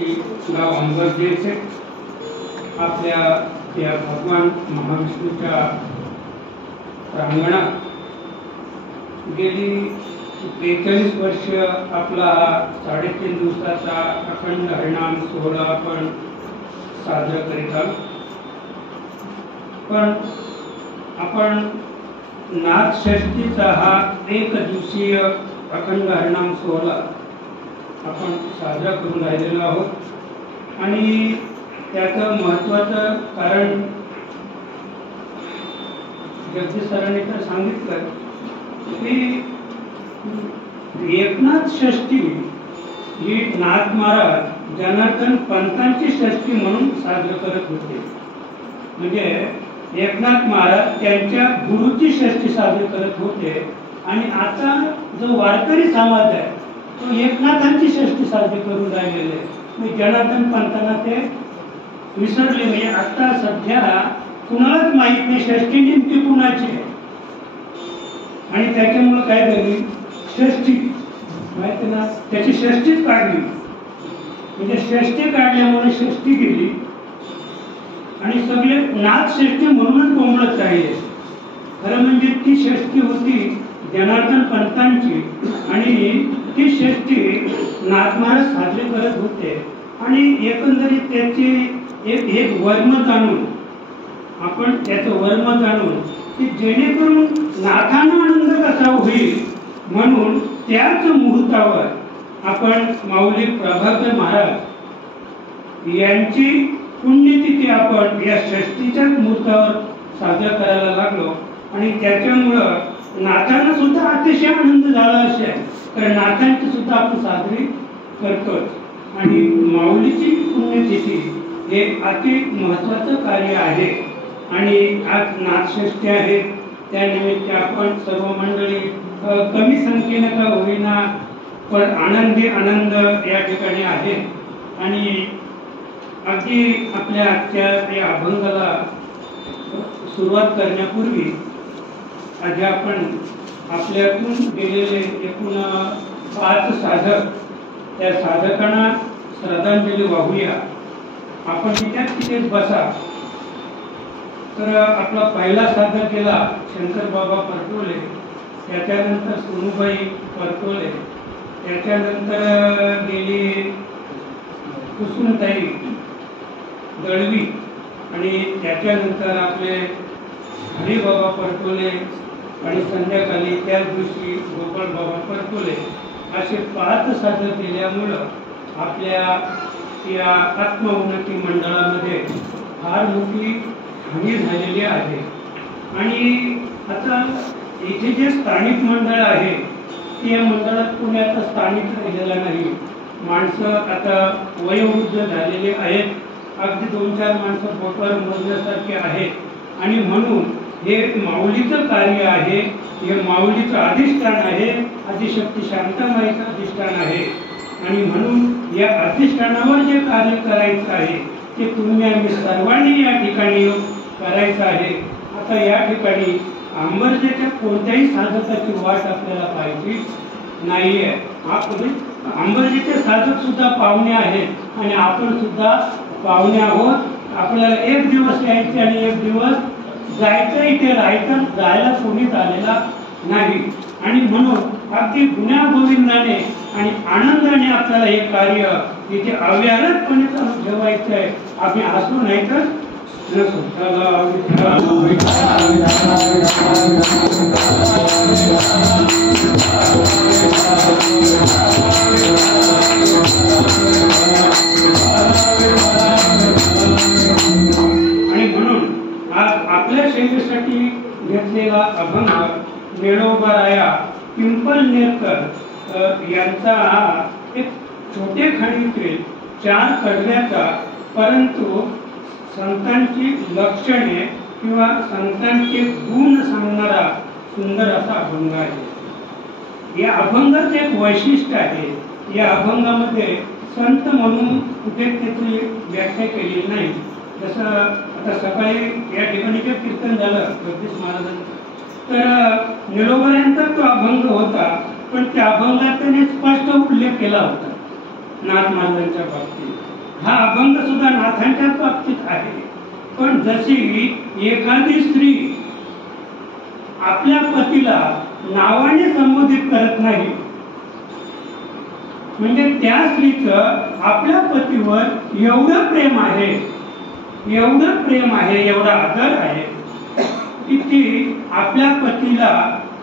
शेवटी गाव अंबर्जे येथे आपल्या त्या भगवान महाविष्णूच्या प्रांगणात गेली 43 वर्ष आपला 3.5 दिवसाचा अखंड हरिनाम सोहळा आपण साजरा करीत आहोत. पण आपण नाथषष्ठीचा हा 1 दिवसीय अखंड हरिनाम सोहळा आपण साजरा करून राहिलेलो आहोत आणि त्याचं महत्त्वाचं कारण जगदीश सरांनी तर सांगितलं की एकनाथ षष्ठी ही नाथ महाराज जनार्दन पंतांची षष्ठी म्हणून साजरी करत होते. म्हणजे एकनाथ महाराज त्यांच्या गुरुची षष्ठी साजरी करत होते आणि आता जो वारकरी समाज आहे तो एकनाथांची षष्ठी साजरी करून राहिलेले आहे. जनार्दन पंतांना ते विसरले. म्हणजे आता सध्या कुणालाच माहित नाही षष्ठी नेमकी कुणाची आहे आणि त्याच्यामुळे काय झाली षष्ठी माहिती ना त्याची षष्ठीच काढली. म्हणजे षष्ठी काढल्यामुळे षष्ठी गेली आणि सगळे नाथ षष्ठी म्हणूनच बोंबलत राहिले. खरं म्हणजे ती षष्ठी होती जनार्दन पंतांची आणि ती षष्ठी नाथ महाराज साजरी करत होते आणि एकंदरीत त्याची एक वर्म जाणून आपण त्याचं वर्म जाणून की जेणेकरून नाथांना आनंद कसा होईल म्हणून त्याच मुहूर्तावर आपण माऊली प्रभाकर महाराज यांची पुण्यतिथी आपण या षष्ठीच्याच मुहूर्तावर साजरा करायला लागलो आणि त्याच्यामुळं नाथांना सुद्धा अतिशय आनंद झाला असे कारण नाथांची सुद्धा आपण साजरी करतो आणि माऊलीची पुण्यतिथी हे अति महत्त्वाचं कार्य आहे आणि आज नाथषष्ठी आहे. त्यानिमित्त आपण सर्व मंडळी कमी संख्येने का होईना पण आनंदी आनंद या ठिकाणी आहे आणि अगदी आपल्या आजच्या या अभंगाला सुरुवात करण्यापूर्वी आधी आपण आपल्यातून गेलेले एकूण 5 साधक त्या साधकांना श्रद्धांजली वाहूया. आपण तिथेच बसा. तर आपला पहिला साधक गेला शंकर बाबा परटोले, त्याच्यानंतर सोनूबाई परटोले, त्याच्यानंतर गेली कुसुमताई दळवी आणि त्याच्यानंतर आपले हरिबाबा परटोले आणि संध्याकाळी त्याच दिवशी गोपाळ बाबा परटोले असे 5 साधक केल्यामुळं आपल्या या आत्मउन्नती मंडळामध्ये फार मोठी हानी झालेली आहे. आणि आता इथे जे स्थानिक मंडळ आहे ते या मंडळात पुण्याचा स्थानिक राहिलेला नाही. माणसं आता वयोवृद्ध झालेले आहेत. अगदी 2-4 माणसं बोटावर मोजण्यासारखे आहेत आणि म्हणून हे माऊलीचं कार्य आहे. हे माऊलीचं अधिष्ठान आहे. आदिशक्ती शांतामाईचं अधिष्ठान आहे आणि म्हणून या अधिष्ठानावर जे कार्य करायचं आहे ते तुम्ही आम्ही सर्वांनी या ठिकाणी करायचं आहे. आता या ठिकाणी अंबर्जेच्या कोणत्याही साधकाची वाट आपल्याला पाहिजे नाहीये. अंबर्जेचे साधक सुद्धा पाहुणे आहेत आणि आपण सुद्धा पाहुणे आहोत. आपल्याला 1 दिवस यायचे आणि 1 दिवस जायचं. इथे राहायचं जायला कोणीच आलेला नाही आणि म्हणून अगदी गुण्या गोविंदाने आणि आनंदाने आपल्याला हे कार्य इथे अव्याहतपणे चालू ठेवायचं आहे. आम्ही असू नाही तर आणि म्हणून आज आपल्या सेवेसाठी घेतलेला अभंग मेळोबाराया पिंपळनेरकर यांचा हा एक छोटे खाणीतील 4 कडव्याचा परंतु संतांची लक्षणे किंवा संतांचे गुण सांगणारा सुंदर असा अभंग आहे. या अभंगाचे एक वैशिष्ट्य आहे. या अभंगामध्ये संत म्हणून कुठे त्याची व्याख्या केलेली नाही. जसं आता सकाळी या ठिकाणी जे कीर्तन झालं जगदीश महाराजांचं तर निरोबऱ्यांचा तो अभंग होता पण त्या अभंगात त्याने स्पष्ट उल्लेख केला होता नाथ महाराजांच्या बाबतीत. हा अभंग सुद्धा नाथांच्याच बाबतीत आहे. पण जशी एखादी स्त्री आपल्या पतीला नावाने संबोधित करत नाही, म्हणजे त्या स्त्रीचं आपल्या पतीवर एवढं प्रेम आहे, एवढं प्रेम आहे, एवढा आदर आहे की ती आपल्या पतीला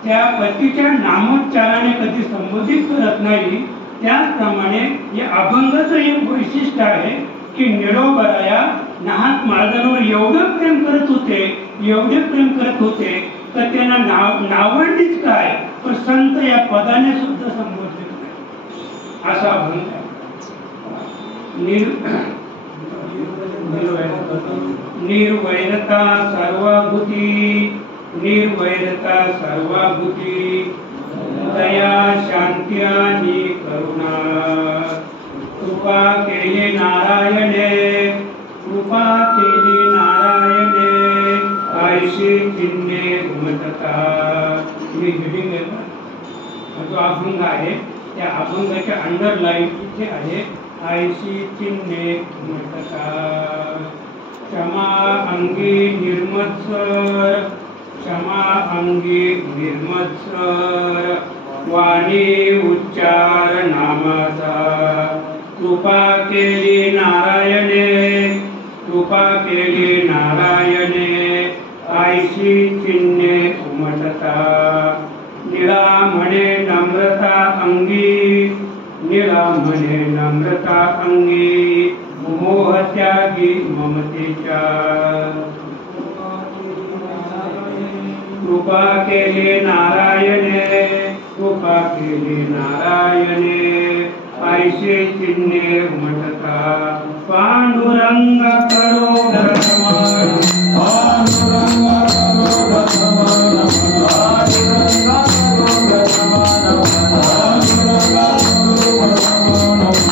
त्या पतीच्या नामोच्चाराने कधी संबोधित करत नाही. त्याचप्रमाणे या अभंगाचं एक वैशिष्ट्य आहे की निळोबराया नाहक महाराजांवर एवढं प्रेम करत होते, एवढे प्रेम करत होते तर त्यांना नावंडीच काय पण संत या पदाने सुद्धा संबोधित नाही. असा अभंग आहे. निर्वैरता सर्वभूती, निर्वैरता सर्वभूती, दया शांती आणि करुणा, कृपा केली नारायणे, कृपा केली नारायणे, ऐशी चिन्हे उमटता. ही हेडिंग आहे ना, जो अभंग आहे त्या अभंगाच्या अंडरलाईन इथे आहे, ऐशी चिन्हे उमटता. क्षमा अंगी निर्मत्सर, क्षमा अंगी निर्मत्सर, वाणी उच्चार नामाचा, कृपा केली नारायणे, कृपा केली नारायणे, ऐशी चिन्हे उमटता. निळा म्हणे नम्रता अंगी, निळा म्हणे नम्रता अंगी, मोह त्यागी ममतेच्या, कृपा केली नारायणे, कृपा केली नारायणे, ऐशी चिन्हे उमटता. पांडुरंग करो रसमान, पांडुरंग करो रसमान, पांडुरंग करो रसमान, पांडुरंग करो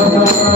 रसमान.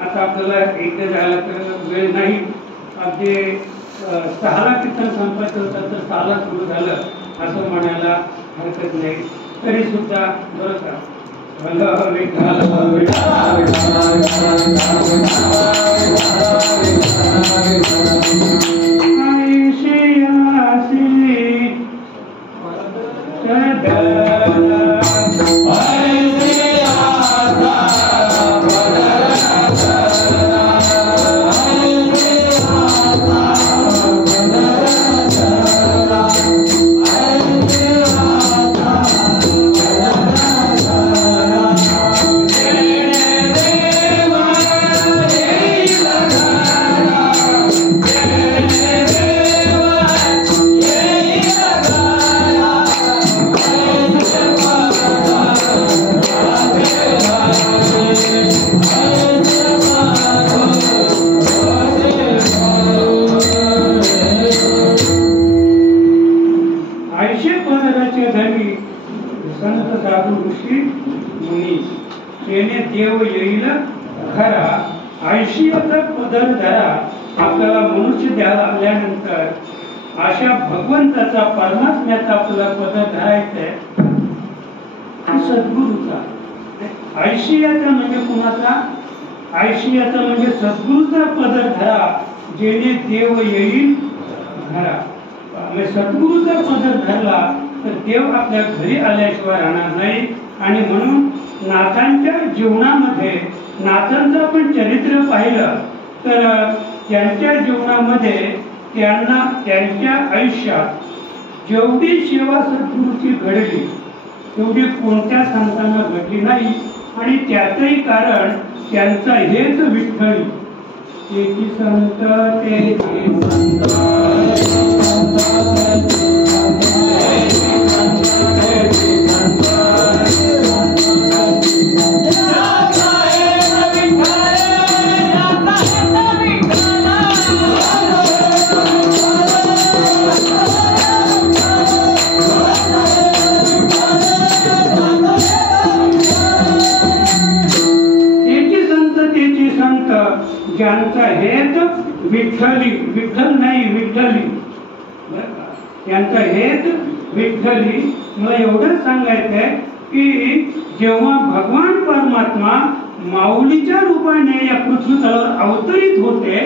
आता आपल्याला एकदा जायला तर वेळ नाही. अगदी 6ला कीर्तन संपायचं होतं तर 6ला सुरू झालं असं म्हणायला हरकत नाही. तरी सुद्धा बरं का देव येईल खरा 80चा पदर धरा. आपल्याला मनुष्य द्यायला आल्यानंतर अशा भगवंताचा परमात्म्याचा आपला पदर धरायचा आहे सद्गुरूचा. 80चा म्हणजे कुणाचा? 80चा म्हणजे सद्गुरूचा पदर धरा जेणे देव येईल घरा. सद्गुरूचा पदर धरला तर देव आपल्या घरी आल्याशिवाय राहणार नाही. आणि म्हणून नाथांच्या जीवनामध्ये नाथांचं पण चरित्र पाहिलं तर त्यांच्या जीवनामध्ये त्यांना त्यांच्या आयुष्यात जेवढी सेवा सद्गुरूची घडली तेवढी कोणत्या संतांना घडली नाही. आणि त्याचंही कारण त्यांचा हेच विठ्ठल. तेची संत तेची ज्यांचा हेत विठ्ठली. विठ्ठल नाही विठ्ठली. त्यांचा हेत विठ्ठली. मला एवढंच सांगायचंय की जेव्हा भगवान परमात्मा माऊलीच्या रूपाने या पृथ्वी तलावर अवतरित होते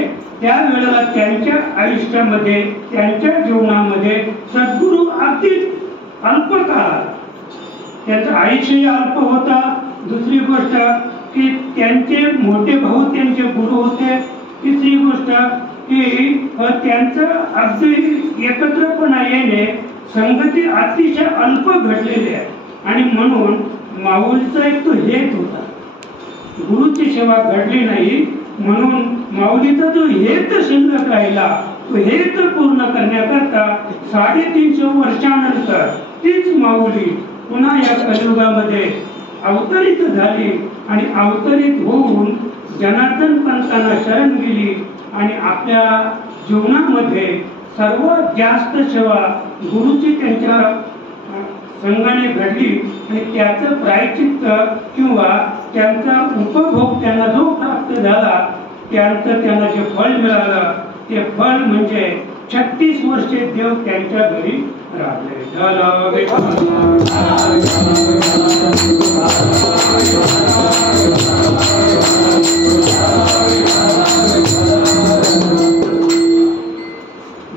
त्यावेळेला त्यांच्या आयुष्यामध्ये त्यांच्या जीवनामध्ये सद्गुरू अगदी अल्पकाळात त्यांचं आयुष्य अल्प होता. दुसरी गोष्ट की त्यांचे मोठे भाऊ त्यांचे गुरु होते. तिसरी गोष्ट की त्यांचं अगदी एकत्रपणा येणे संगती अतिशय अल्प घडलेले आहे. आणि म्हणून माऊलीचा एक तो हेत होता. गुरुची सेवा घडली नाही म्हणून माऊलीचा जो हेत शिल्लक राहिला तो हेत पूर्ण करण्याकरता 350 वर्षानंतर तीच माऊली पुन्हा या कलियुगामध्ये अवतरित झाली. आणि अवतरित होऊन जनार्दन पंतांना शरण गेली. आणि आपल्या जीवनामध्ये सर्वात जास्त सेवा गुरुची त्यांच्या संघाने घडली. आणि त्याचं प्रायचित्त किंवा त्यांचा उपभोग त्यांना जो प्राप्त झाला त्यांचं त्यांना जे फळ मिळालं ते फळ म्हणजे 36 वर्षे देव त्यांच्या घरी राहिले.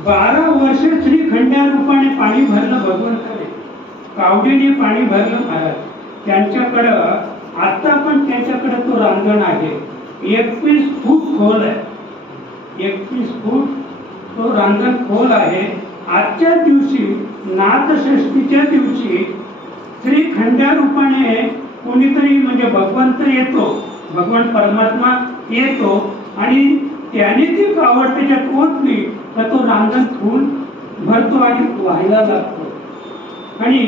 12 वर्ष श्रीखंड्या रूपाने पाणी भरलं भगवंताने. कावडीने पाणी भरलं महाराज. त्यांच्याकडं आता पण त्यांच्याकडे तो रांजण आहे. 21 फूट खोल आहे. 31 फूट तो रांजण खोल आहे. आजच्या दिवशी नाथषष्ठीच्या दिवशी श्रीखंड्या रूपाने कोणीतरी म्हणजे भगवंत येतो, भगवान परमात्मा येतो आणि त्याने ती कावड त्याच्यात ओतली तर तो रांजण फूल भरतो आणि व्हायला लागतो. आणि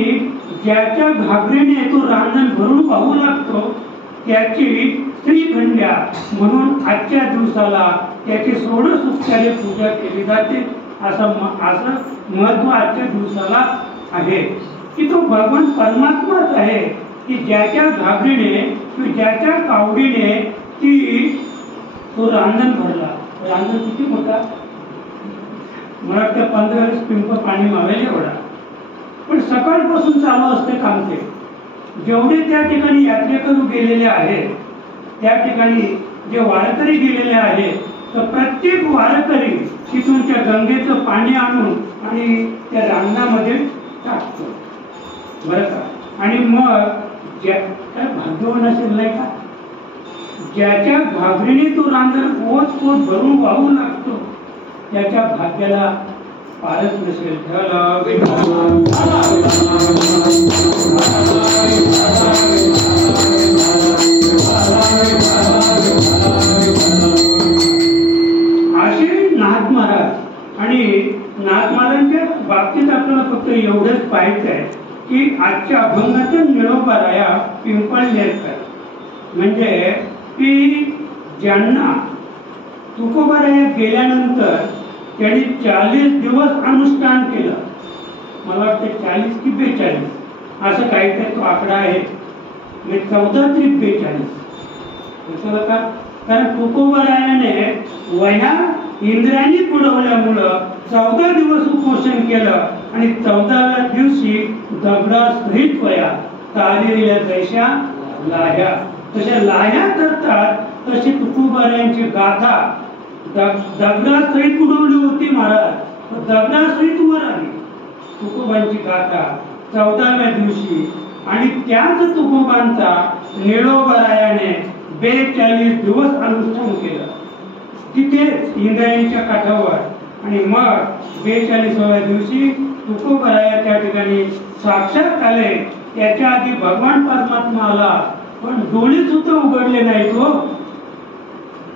ज्याच्या घागरीने तो रांजण भरून वाहू लागतो त्याची श्रीखंड्या म्हणून आजच्या दिवसाला त्याची 16 उपचारे पूजा केली जाते. असं महत्व आजच्या दिवसाला आहे की तो भगवान परमात्माच आहे की ज्याच्या घागरीने किंवा ज्याच्या कावडीने तो रांजण भरला. रांजण किती मोठा, मला वाटतं 15-20 पिंप पाणी मावेल एवढा. पण सकाळपासून चालू असते काम ते. जेवढे त्या ठिकाणी यात्रेकरू गेलेले आहेत, त्या ठिकाणी जे वारकरी गेलेले आहेत, तर प्रत्येक वारकरी तिथून त्या गंगेचं पाणी आणून आणि त्या रांजणामध्ये टाकतो बरं का. आणि मग काय भाग्यवान असेल नाही का, ज्याच्या घागरीने तो रांजण ओत भरून वाहू लागतो त्याच्या भाग्याला पारच नसेल. असे नाथ महाराज. आणि नाथ महाराजांच्या बाबतीत आपल्याला फक्त एवढंच पाहायचं आहे की आजच्या अभंगातून निळोबाराया पिंपळनेरकर म्हणजे की ज्यांना तुकोबाराया गेल्यानंतर त्यांनी 40 दिवस अनुष्ठान केलं. मला वाटतं 40 की 42 असं काहीतरी तो आकडा आहे. 14 तरी 42 कसं का, कारण तुकोबारायाने वह्या इंद्रायणी पुरवल्यामुळं 14 दिवस उपोषण केलं आणि 14व्या दिवशी दगडासहित वया तालेल्या जैशा लाह्या. तशा लाह्या करतात तशी तुकोबारायांची गाथा दगडासहित उडवली होती महाराज. दगडासहित वर आली तुकोबांची गाथा 14व्या दिवशी. आणि त्याच तुकोबांचा निळोबारायाने 42 दिवस अनुष्ठान केलं तिथेच इंद्रायणीच्या काठावर. आणि मग 42व्या दिवशी तुकोबाराया त्या ठिकाणी साक्षात आले. त्याच्या आधी भगवान परमात्मा आला पण डोळे सुद्धा उघडले नाही. तो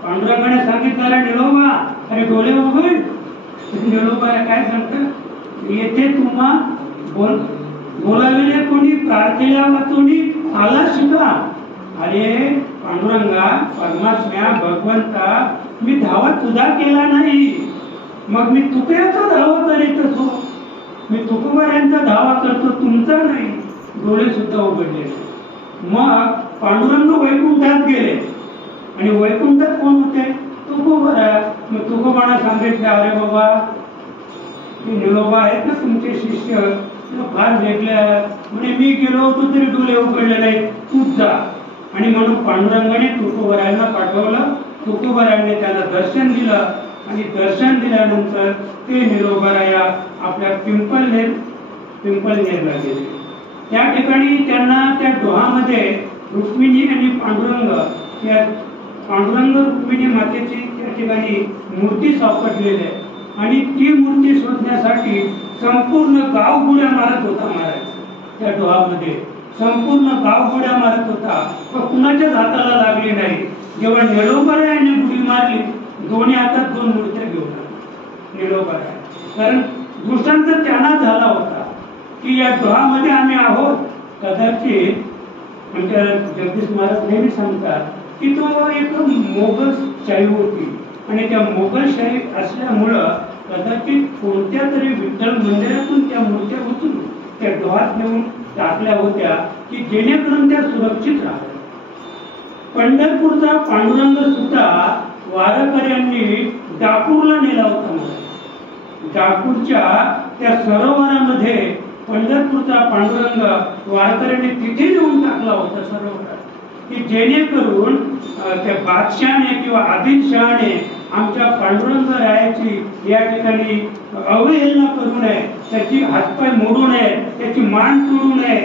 पांडुरंगाने सांगितलं निळोबा अरे डोळे उघड. निळोबा काय सांगतात, येथे तुम्हा बोलाविले कोणी, प्रार्थेला वाचोनी आला शिका. अरे पांडुरंगा परमात्म्या भगवंता मी धावा तुझा केला नाही, मग मी तुकड्याचा धावा करीत असो. मी तुकोबारायांचा धावा करतो तुमचा नाही. डोळे सुद्धा उघडले. मग पांडुरंग वैकुंठात गेले आणि वैकुंठात कोण होते, तुकोबाराया. मग तुकोबांना सांगितले अरे बाबा निळोबा आहेत ना तुमचे शिष्य फार वेगळे म्हणजे मी गेलो होतो तरी डोळे उघडले नाही, तूच जा. आणि म्हणून पांडुरंगाने तुकोबारायांना पाठवलं. तुकोबारायांनी त्याला दर्शन दिलं आणि दर्शन दिल्यानंतर ते निळोबाराया आपल्या पिंपळनेरला गेले. त्या ठिकाणी त्यांना त्या डोहामध्ये रुक्मिणी आणि पांडुरंग या पांडुरंग रुक्मिणी मातेची त्या ठिकाणी मूर्ती सापडलेली आहे. आणि ती मूर्ती शोधण्यासाठी संपूर्ण गाव बुड्या मारत होता महाराज. त्या डोहामध्ये संपूर्ण गाव बुड्या मारत होता पण कुणाच्याच हाताला लागली नाही. जेव्हा निळोबारायाने बुडी मारली दोन्ही हातात 2 मूर्त्या घेऊन निळोबाराया. कारण दृष्टांत त्यांना झाला होता की या डोहामध्ये आम्ही आहोत. कदाचित म्हणजे जगदीश महाराज नेहमी सांगतात की तो एक मोगलशाही होती आणि त्या मोगलशाही असल्यामुळं कदाचित कोणत्या तरी विठ्ठल मंदिरातून त्या मूर्त्या उचलून त्या डोहात नेऊन टाकल्या होत्या की जेणेकरून त्या सुरक्षित राहतात. पंढरपूरचा पांडुरंग सुद्धा वारकऱ्यांनी डाकूरला नेला होता. डाकूरच्या त्या सरोवरामध्ये पंढरपूरचा पांडुरंग वारकऱ्यांनी तिथे नेऊन टाकला होता सरोवरात की जेणेकरून त्या बादशाने किंवा आदिलशहाने आमच्या पांडुरंग रायाची या ठिकाणी अवहेलना करू नये, त्याची हातपाय मोडू नये, त्याची मान तोडू नये.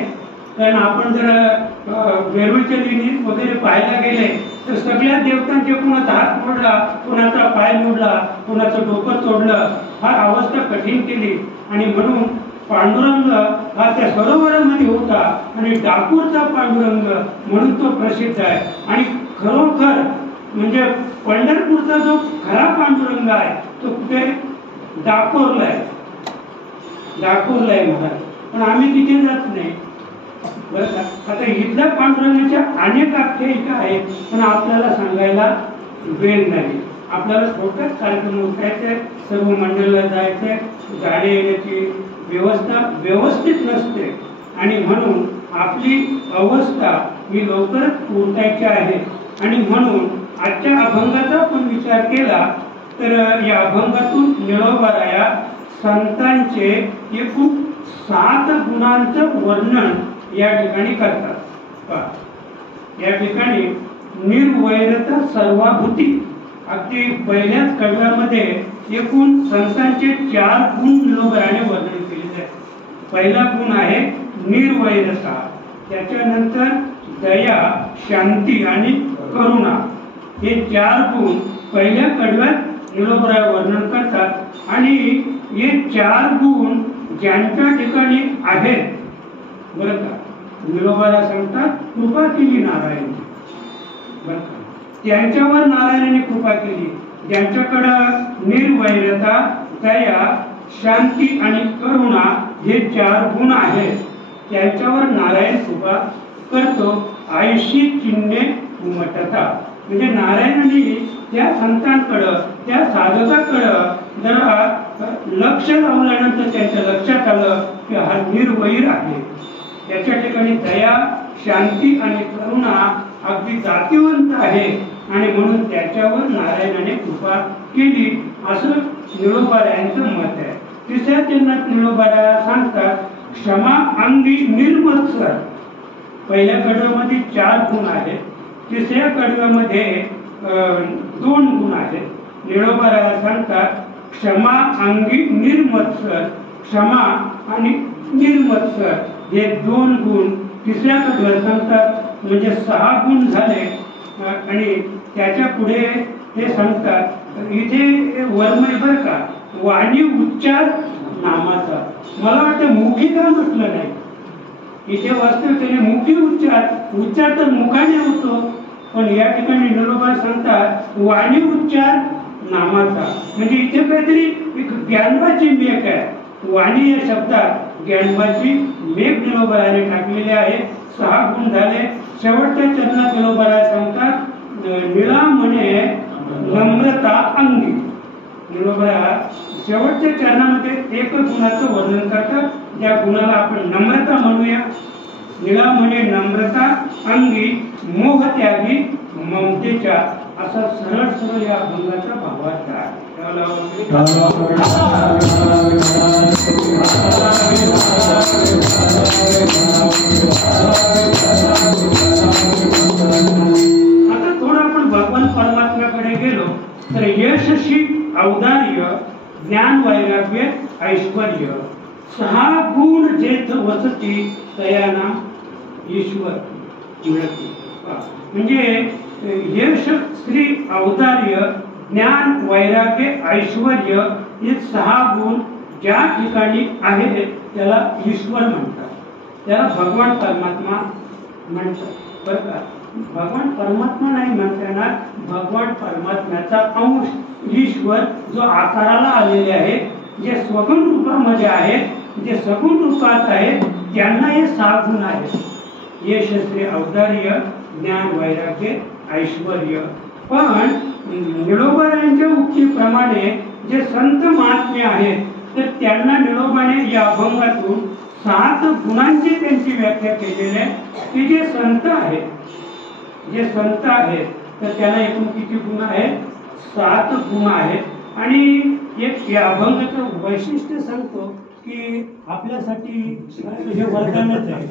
कारण आपण जर वेरूळच्या लेणीत वगैरे पाहायला गेले तर सगळ्या देवतांचे कोणाचा हात मोडला, कोणाचा पाय मोडला, कोणाचं डोकं तोडलं, फार अवस्था कठीण केली. आणि म्हणून पांडुरंग हा त्या सरोवरामध्ये होता आणि डाकूरचा पांडुरंग म्हणून तो प्रसिद्ध आहे. आणि खरोखर म्हणजे पंढरपूरचा जो खरा पांडुरंग आहे तो कुठे? डाकोरला आहे. डाकोरला आहे महाराज, पण आम्ही तिथे जात नाही. आता इथल्या पांडुरंगाच्या अनेक आख्यायिका आहेत, पण आपल्याला सांगायला वेळ नाही. आपल्याला थोडक्यात कार्यक्रम उठायचे, सर्व मंडळाला जायचे, गाडी येण्याची व्यवस्था व्यवस्थित नसते आणि म्हणून आपली अवस्था ही लवकरच उरटायची आहे. आणि म्हणून आजच्या अभंगाचा आपण विचार केला तर या अभंगातून निळोबाराया संतांचे एकूण 7 गुणांचं वर्णन या ठिकाणी करतात. या ठिकाणी निर्वैरता सर्वाभूती, अगदी पहिल्याच कडव्यामध्ये एकूण संतांचे 4 गुण निळोबारायाने वर्णन केलेले आहे. पहिला गुण आहे निर्वैरता, त्याच्यानंतर दया, शांती आणि करुणा. हे 4 गुण पहिल्या कडव्यात निळोबाराया वर्णन करतात. आणि हे 4 गुण ज्यांच्या ठिकाणी आहेत बरं का, निळोबाराया सांगतात कृपा केली नारायणाने, बरं का, त्यांच्यावर नारायणाने कृपा केली. ज्यांच्याकडं निर्वैरता, दया, शांती आणि करुणा हे 4 गुण आहेत त्यांच्यावर नारायण कृपा करतो. आयुषी चिन्हे उमटता, म्हणजे नारायणाने त्या संतांकडं, त्या साधकाकडं जरा लक्ष लावल्यानंतर त्यांच्या लक्षात आलं की हा निर्वैर आहे. याच्या ठिकाणी दया, शांती आणि करुणा अगदी जातीवंत आहे आणि म्हणून त्याच्यावर नारायणाने कृपा केली असं निळोबारायांचं मत आहे. तिसऱ्या चिन्हात निळोबाराया सांगतात क्षमा अंगी निर्मत्सर. पहिल्या कडव्यामध्ये 4 गुण आहेत, तिसऱ्या कडव्यामध्ये 2 गुण आहेत. निळोबाराया सांगतात क्षमा अंगी निर्मत्सर. क्षमा आणि निर्मत्सर हे 2 गुण तिसऱ्या कडव्यात सांगतात, म्हणजे 6 गुण झाले. आणि त्याच्या पुढे ते सांगतात इथे वर्म आहे बरं का, वाणी उच्चार नामाचा. मला वाटतं मुखी का म्हटलं नाही इथे, वास्तविकतेने मुखी उच्चार तर मुखाने होतो, पण या ठिकाणी निळोबा सांगतात वाणी उच्चार नामाचा. म्हणजे इथे काहीतरी एक ज्ञानवाची मेघ आहे. वाणी या शब्दात ज्ञानवाची मेघ निळोबारायाने टाकलेले आहे. 6 गुण झाले. शेवटच्या चरणात निळोबाराया सांगतात निळा म्हणे नम्रता अंगी. निळोबाराया शेवटच्या चरणामध्ये 1 गुणाचं वर्णन करतात, ज्या गुणाला आपण नम्रता म्हणूया. निळा म्हणे नम्रता अंगी मोहत्यागी ममतेच्या, असा सरळ सरळ या अभंगाचा भावार्थ आहे. आता थोडं आपण भगवान परमात्म्याकडे गेलो तर यशस्वी औदार्य, ज्ञान, वैराग्य, ऐश्वर्य 6 गुण जेथ वसती तयाना ईश्वर मिळते. म्हणजे यश, श्री, औदार्य, ज्ञान, वैराग्य, ऐश्वर्य हे 6 गुण ज्या ठिकाणी आहेत त्याला ईश्वर म्हणतात, त्याला भगवान परमात्मा म्हणतात. बरं का, भगवान परमात्मा नाही म्हणता येणार, भगवान परमात्म्याचा अंश ईश्वर जो आकाराला आलेले आहेत, जे स्वगुण रूपामध्ये आहेत, जे सगुण रूपात आहेत, त्यांना हे 6 गुण आहेत. यश, श्री, औदार्य, ज्ञान, वैराग्य, ऐश्वर्य. पण निळोबारायांच्या उक्तीप्रमाणे जे संत महात्मे आहेत तर त्यांना निळोबाने या अभंगातून 7 गुणांची त्यांची व्याख्या केलेली आहे. की जे संत आहेत तर त्यांना एकूण किती गुण आहेत? 7 गुण आहेत. आणि एक या अभंगाचं वैशिष्ट्य सांगतो की आपल्यासाठी हे वरदानच आहे.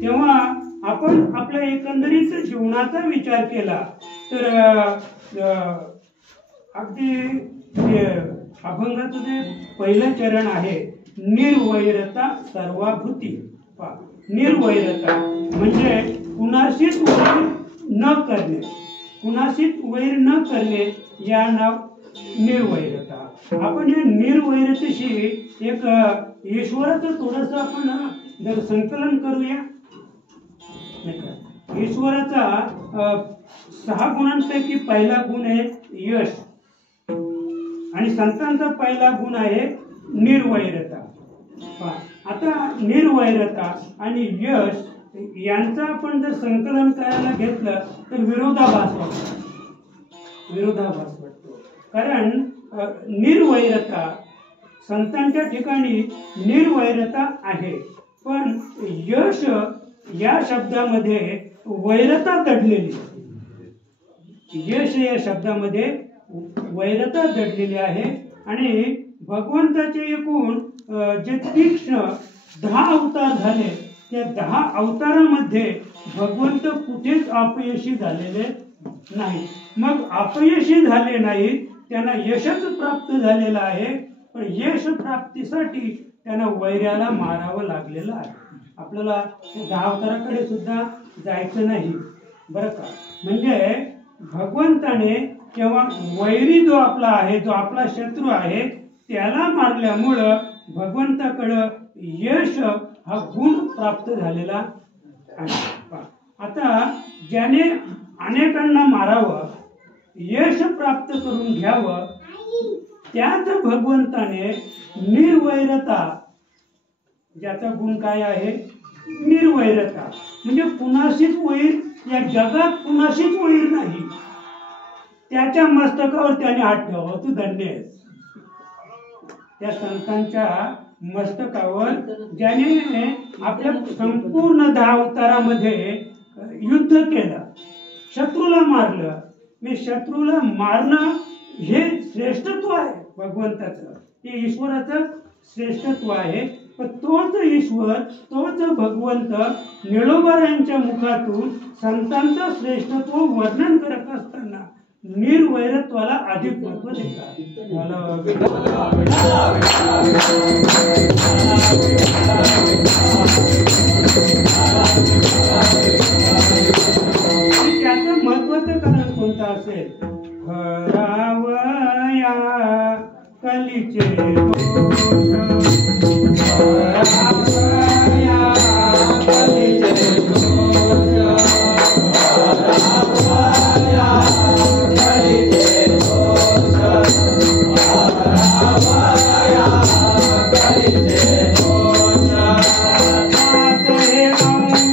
तेव्हा आपण आपल्या एकंदरीत जीवनाचा विचार केला तर अगदी अभंगाचं जे पहिलं चरण आहे निर्वैरता सर्वाभूती. निर्वैरता म्हणजे कुणाशीच वैर न करणे, कुणाशीच वैर न करणे या नाव निर्वैरता. आपण हे निर्वैरतेशी एक ईश्वराचं थोडंसं आपण जर संकलन करूया. ईश्वराचा 6 गुणांपैकी पहिला गुण आहे यश आणि संतांचा पहिला गुण आहे निर्वैरता. आता निर्वैरता आणि यश यांचं आपण जर संकलन करायला घेतलं तर विरोधाभास वाटतो. कारण निर्वैरता संतांच्या ठिकाणी निर्वैरता आहे, पण यश या शब्दामध्ये वैरता दडलेली. यश या शब्दामध्ये वैरता दडलेली आहे. आणि भगवंताचे एकूण जे तीक्ष्ण 10 अवतार झाले त्या 10 अवतारामध्ये भगवंत कुठेच अपयशी झालेले नाही. मग अपयशी झाले नाही, त्यांना यशच प्राप्त झालेलं आहे, पण यश प्राप्तीसाठी त्यांना वैर्याला मारावं लागलेलं आहे. आपल्याला 10 अवताराकडे सुद्धा जायचं नाही बरं का. म्हणजे भगवंताने किंवा वैरी जो आपला आहे, जो आपला शत्रू आहे, त्याला मारल्यामुळं भगवंताकडं यश हा गुण प्राप्त झालेला आहे. आता ज्याने अनेकांना मारावं, यश प्राप्त करून घ्यावं, त्याच भगवंताने निर्वैरता, ज्याचा गुण काय आहे निर्वैरता, म्हणजे कुणाशीच वैर, या जगात कुणाशीच वैर नाही, त्याच्या मस्तकावर त्याने हात ठेवावा, तू धन्य आहेस. त्या संतांच्या मस्तकावर ज्याने आपल्या संपूर्ण 10 अवतारामध्ये युद्ध केलं, शत्रूला मारलं. मी शत्रूला मारणं हे श्रेष्ठत्व आहे भगवंताचं, हे ईश्वराचं श्रेष्ठत्व आहे. पण तोच ईश्वर, तोच भगवंत निळोबारायांच्या मुखातून संतांचं श्रेष्ठत्व वर्णन करत असताना निर्वैरत्वाला अधिक महत्व देतात. त्याचं महत्वाचं कारण कोणतं असेल? हरावया कलीचे दोष, हरावया कलीचे दोष, हरावया कलीचे दोष, हरावया कलीचे दोष. सातहे अंश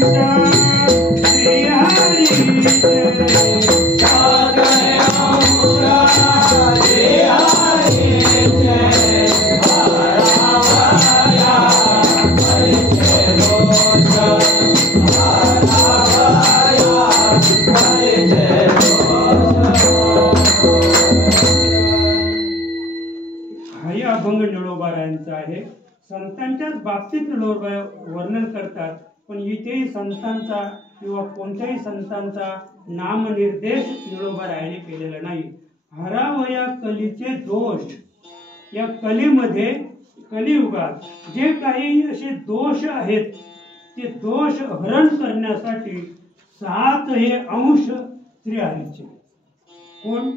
श्री हरीचे, सातहे अंश श्री हरीचे, हरावया कलीचे दोष, हरावया कलीचे दोष. हा अभंग निळोबारायांचा आहे. संतांच्याच बाबतीत निळोबा वर्णन करतात, पण इथेही संतांचा किंवा कोणत्याही संतांचा नामनिर्देश निळोबारायांनी केलेला नाही. हरावया कलीचे दोष, या कलीमध्ये, कलियुगात जे काही असे दोष आहेत, ते दोष हरण करण्यासाठी 7 हे अंश श्रीहरीचे. कोण?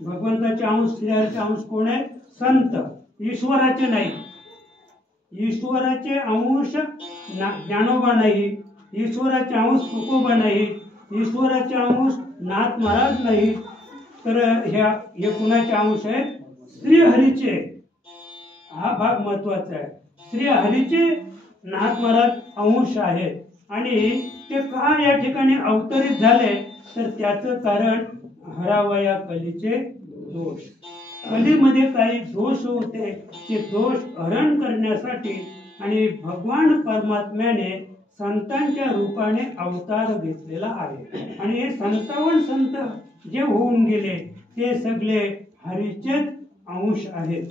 भगवंताचे अंश, श्रीहरीचे अंश कोण आहे? संत, ईश्वराचे नाही. ईश्वराचे अंश ज्ञानोबा नाही, ईश्वराचे अंश तुकोबा नाही, ईश्वराचे अंश नाथ महाराज नाही, तर हे कुणाचे अंश आहे? श्रीहरीचे. हा भाग महत्वाचा आहे. श्रीहरीचे नाथ महाराज अंश आहेत. आणि ते का या ठिकाणी अवतरित झाले, तर त्याचं कारण हरावया कलीचे दोष. कलीमध्ये काही दोष होते, ते दोष हरण करण्यासाठी आणि भगवान परमात्म्याने संतांच्या रूपाने अवतार घेतलेला आहे. आणि हे 57 संत जे होऊन गेले ते सगळे हरीचेच अंश आहेत.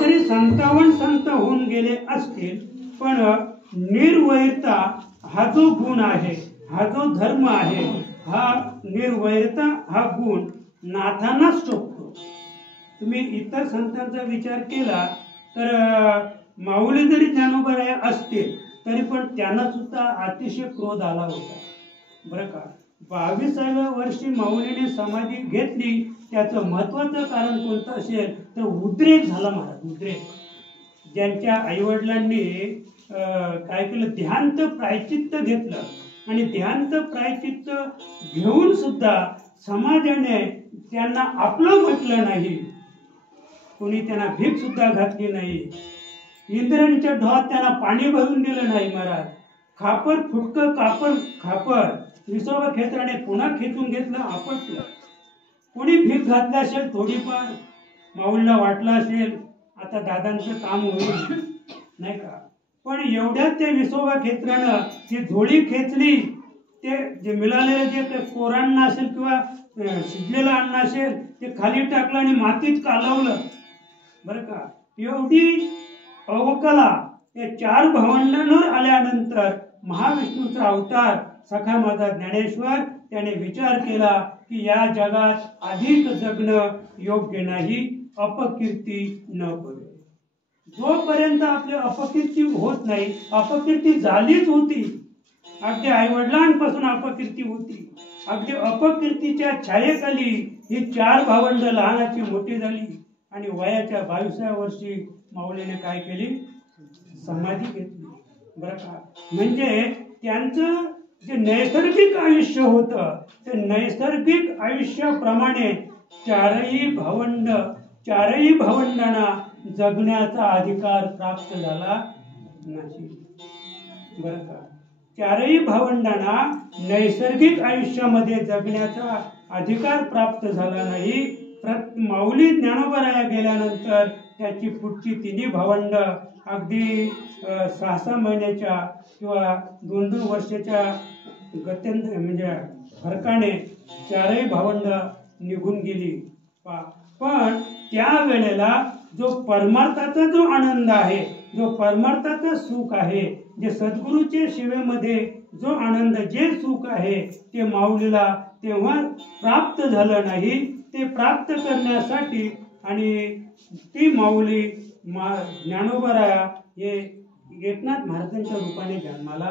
तरी 57 संत होऊन गेले असतील, पण निर्वैरता गुण आहे, हा जो धर्म आहे, हा निर्वैरता हा गुण नाथांनाच शोभतो. तुम्ही इतर संतांचा विचार केला तर माऊली जरी ज्ञानोबा असतील तरी पण त्यांना सुद्धा अतिशय क्रोध आला होता बरं का. 22व्या वर्षी माऊलीने समाधी घेतली. त्याचं महत्वाचं कारण कोणतं असेल तर उद्रेक झाला महाराज. उद्रेक ज्यांच्या आईवडिलांनी काय केलं, ध्यानत प्रायचित्त घेतलं आणि ध्यानत प्रायचित्त घेऊन सुद्धा समाजाने त्यांना आपलं म्हटलं नाही, कोणी त्यांना भीक सुद्धा घातली नाही, इंद्रांच्या ढोहात त्यांना पाणी भरून दिलं नाही महाराज. खापर फुटकं कापर खापर विसोबा खेचराने पुन्हा खेचून घेतलं, आपटलं. कोणी भीक घातलं असेल थोडीफार, माऊलीला वाटलं असेल आता दादांचं काम होईल नाही का, पण एवढ्यात ते विसोबा खेचरानं ती झोळी खेचली, ते जे मिळालेलं जे कोरांना असेल किंवा शिजलेलं अन्न असेल ते खाली टाकलं आणि मातीत कालवलं बरं का. एवढी अवकला या 4 भावंडांवर आल्यानंतर महाविष्णूचा अवतार सखा माझा ज्ञानेश्वर त्याने विचार केला की या जगात अधिक जगणं योग्य नाही, अपकीर्ती न करू. जोपर्यंत आपली अपकीर्ती होत नाही, अपकीर्ती झालीच होती, अगदी आईवडिलांपासून अपकीर्ती होती, अगदी अपकीर्तीच्या छायेखाली ही 4 भावंड लहानाची मोठी झाली आणि वयाच्या 22व्या वर्षी माऊलीने काय केली, समाधी घेतली बरं का. म्हणजे त्यांचं जे नैसर्गिक आयुष्य होतं ते नैसर्गिक आयुष्याप्रमाणे 4ही भावंडांना जगण्याचा अधिकार प्राप्त झाला नाही बरं का. 4ही भावंडांना नैसर्गिक आयुष्यामध्ये जगण्याचा अधिकार प्राप्त झाला नाही. माऊली ज्ञानोबा गेल्यानंतर त्याची पुढची 3ही भावंड अगदी 6-6 महिन्याच्या किंवा 2-2 वर्षाच्या गत्यंतर म्हणजे फरकाने 4ही भावंड निघून गेली. पण त्यावेळेला जो परमार्थाचा जो आनंद आहे, जो परमार्थाचं सुख आहे, जे सद्गुरूच्या सेवेमध्ये जो आनंद जे सुख आहे ते माऊलीला तेव्हा प्राप्त झालं नाही. ते प्राप्त करण्यासाठी आणि ती माऊली ज्ञानोबा हे एकनाथ महाराजांच्या रूपाने जन्माला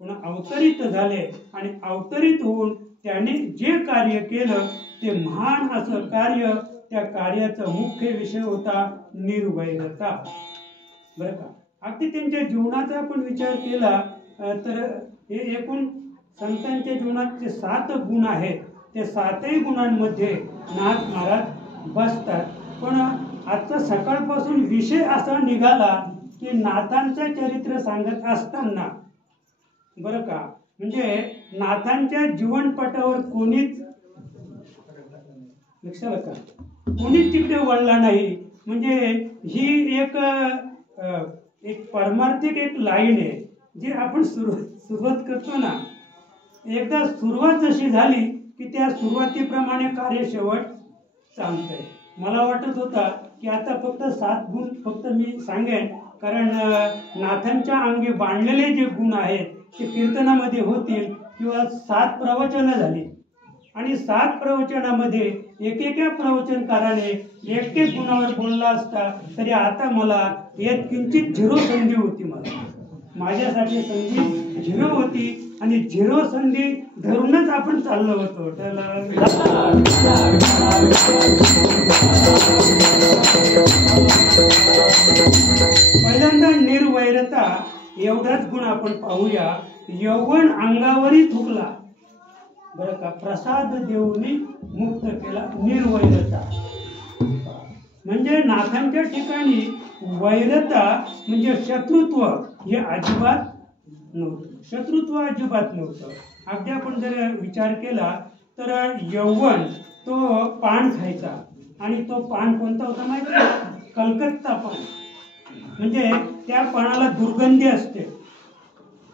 पुन्हा अवतरित झाले आणि अवतरित होऊन त्याने जे कार्य केलं ते महान असं कार्य. त्या कार्याचा मुख्य विषय होता निर्वैरता बरं का. अगदी त्यांच्या जीवनाचा आपण विचार केला तर हे एकूण संतांच्या जीवनात जे 7 गुण आहेत ते 7ही गुणांमध्ये नाथ महाराज बसतात. पण आजचा सकाळपासून विषय असा निघाला की नाथांचं चरित्र सांगत असताना बरं का, म्हणजे नाथांच्या जीवनपटावर कोणीच लक्षात का कोणीच तिकडे वळला नाही. म्हणजे ही एक परमार्थिक एक लाईन आहे जी आपण सुरुवात करतो ना, एकदा सुरुवात जशी झाली की त्या सुरुवातीप्रमाणे कार्य शेवट चालतंय. मला वाटत होता की आता फक्त 7 गुण फक्त मी सांगेन, कारण नाथांच्या अंगी बांधलेले जे गुण आहेत ते कीर्तनामध्ये होतील किंवा 7 प्रवचनं झाली आणि 7 प्रवचनामध्ये एकेका प्रवचनकाराने एक गुणावर बोलला असता तरी आता मला एक किंचित 0 संधी होती. माझ्यासाठी संधी 0 होती आणि 0 संधी धरूनच आपण चाललो होतो. पहिल्यांदा निर्वैरता एवढाच गुण आपण पाहूया. यौवन अंगावरी थुकला बरं का, प्रसाद देऊनी मुक्त केला. निर्वैरता म्हणजे नाथांच्या ठिकाणी वैरता म्हणजे शत्रुत्व हे अजिबात नव्हतं. शत्रुत्व अजिबात नव्हतं. अगदी आपण जर विचार केला तर यौवन तो पान खायचा आणि तो पान कोणता होता माहिती आहे? कलकत्ता पान. म्हणजे त्या पानाला दुर्गंधी असते.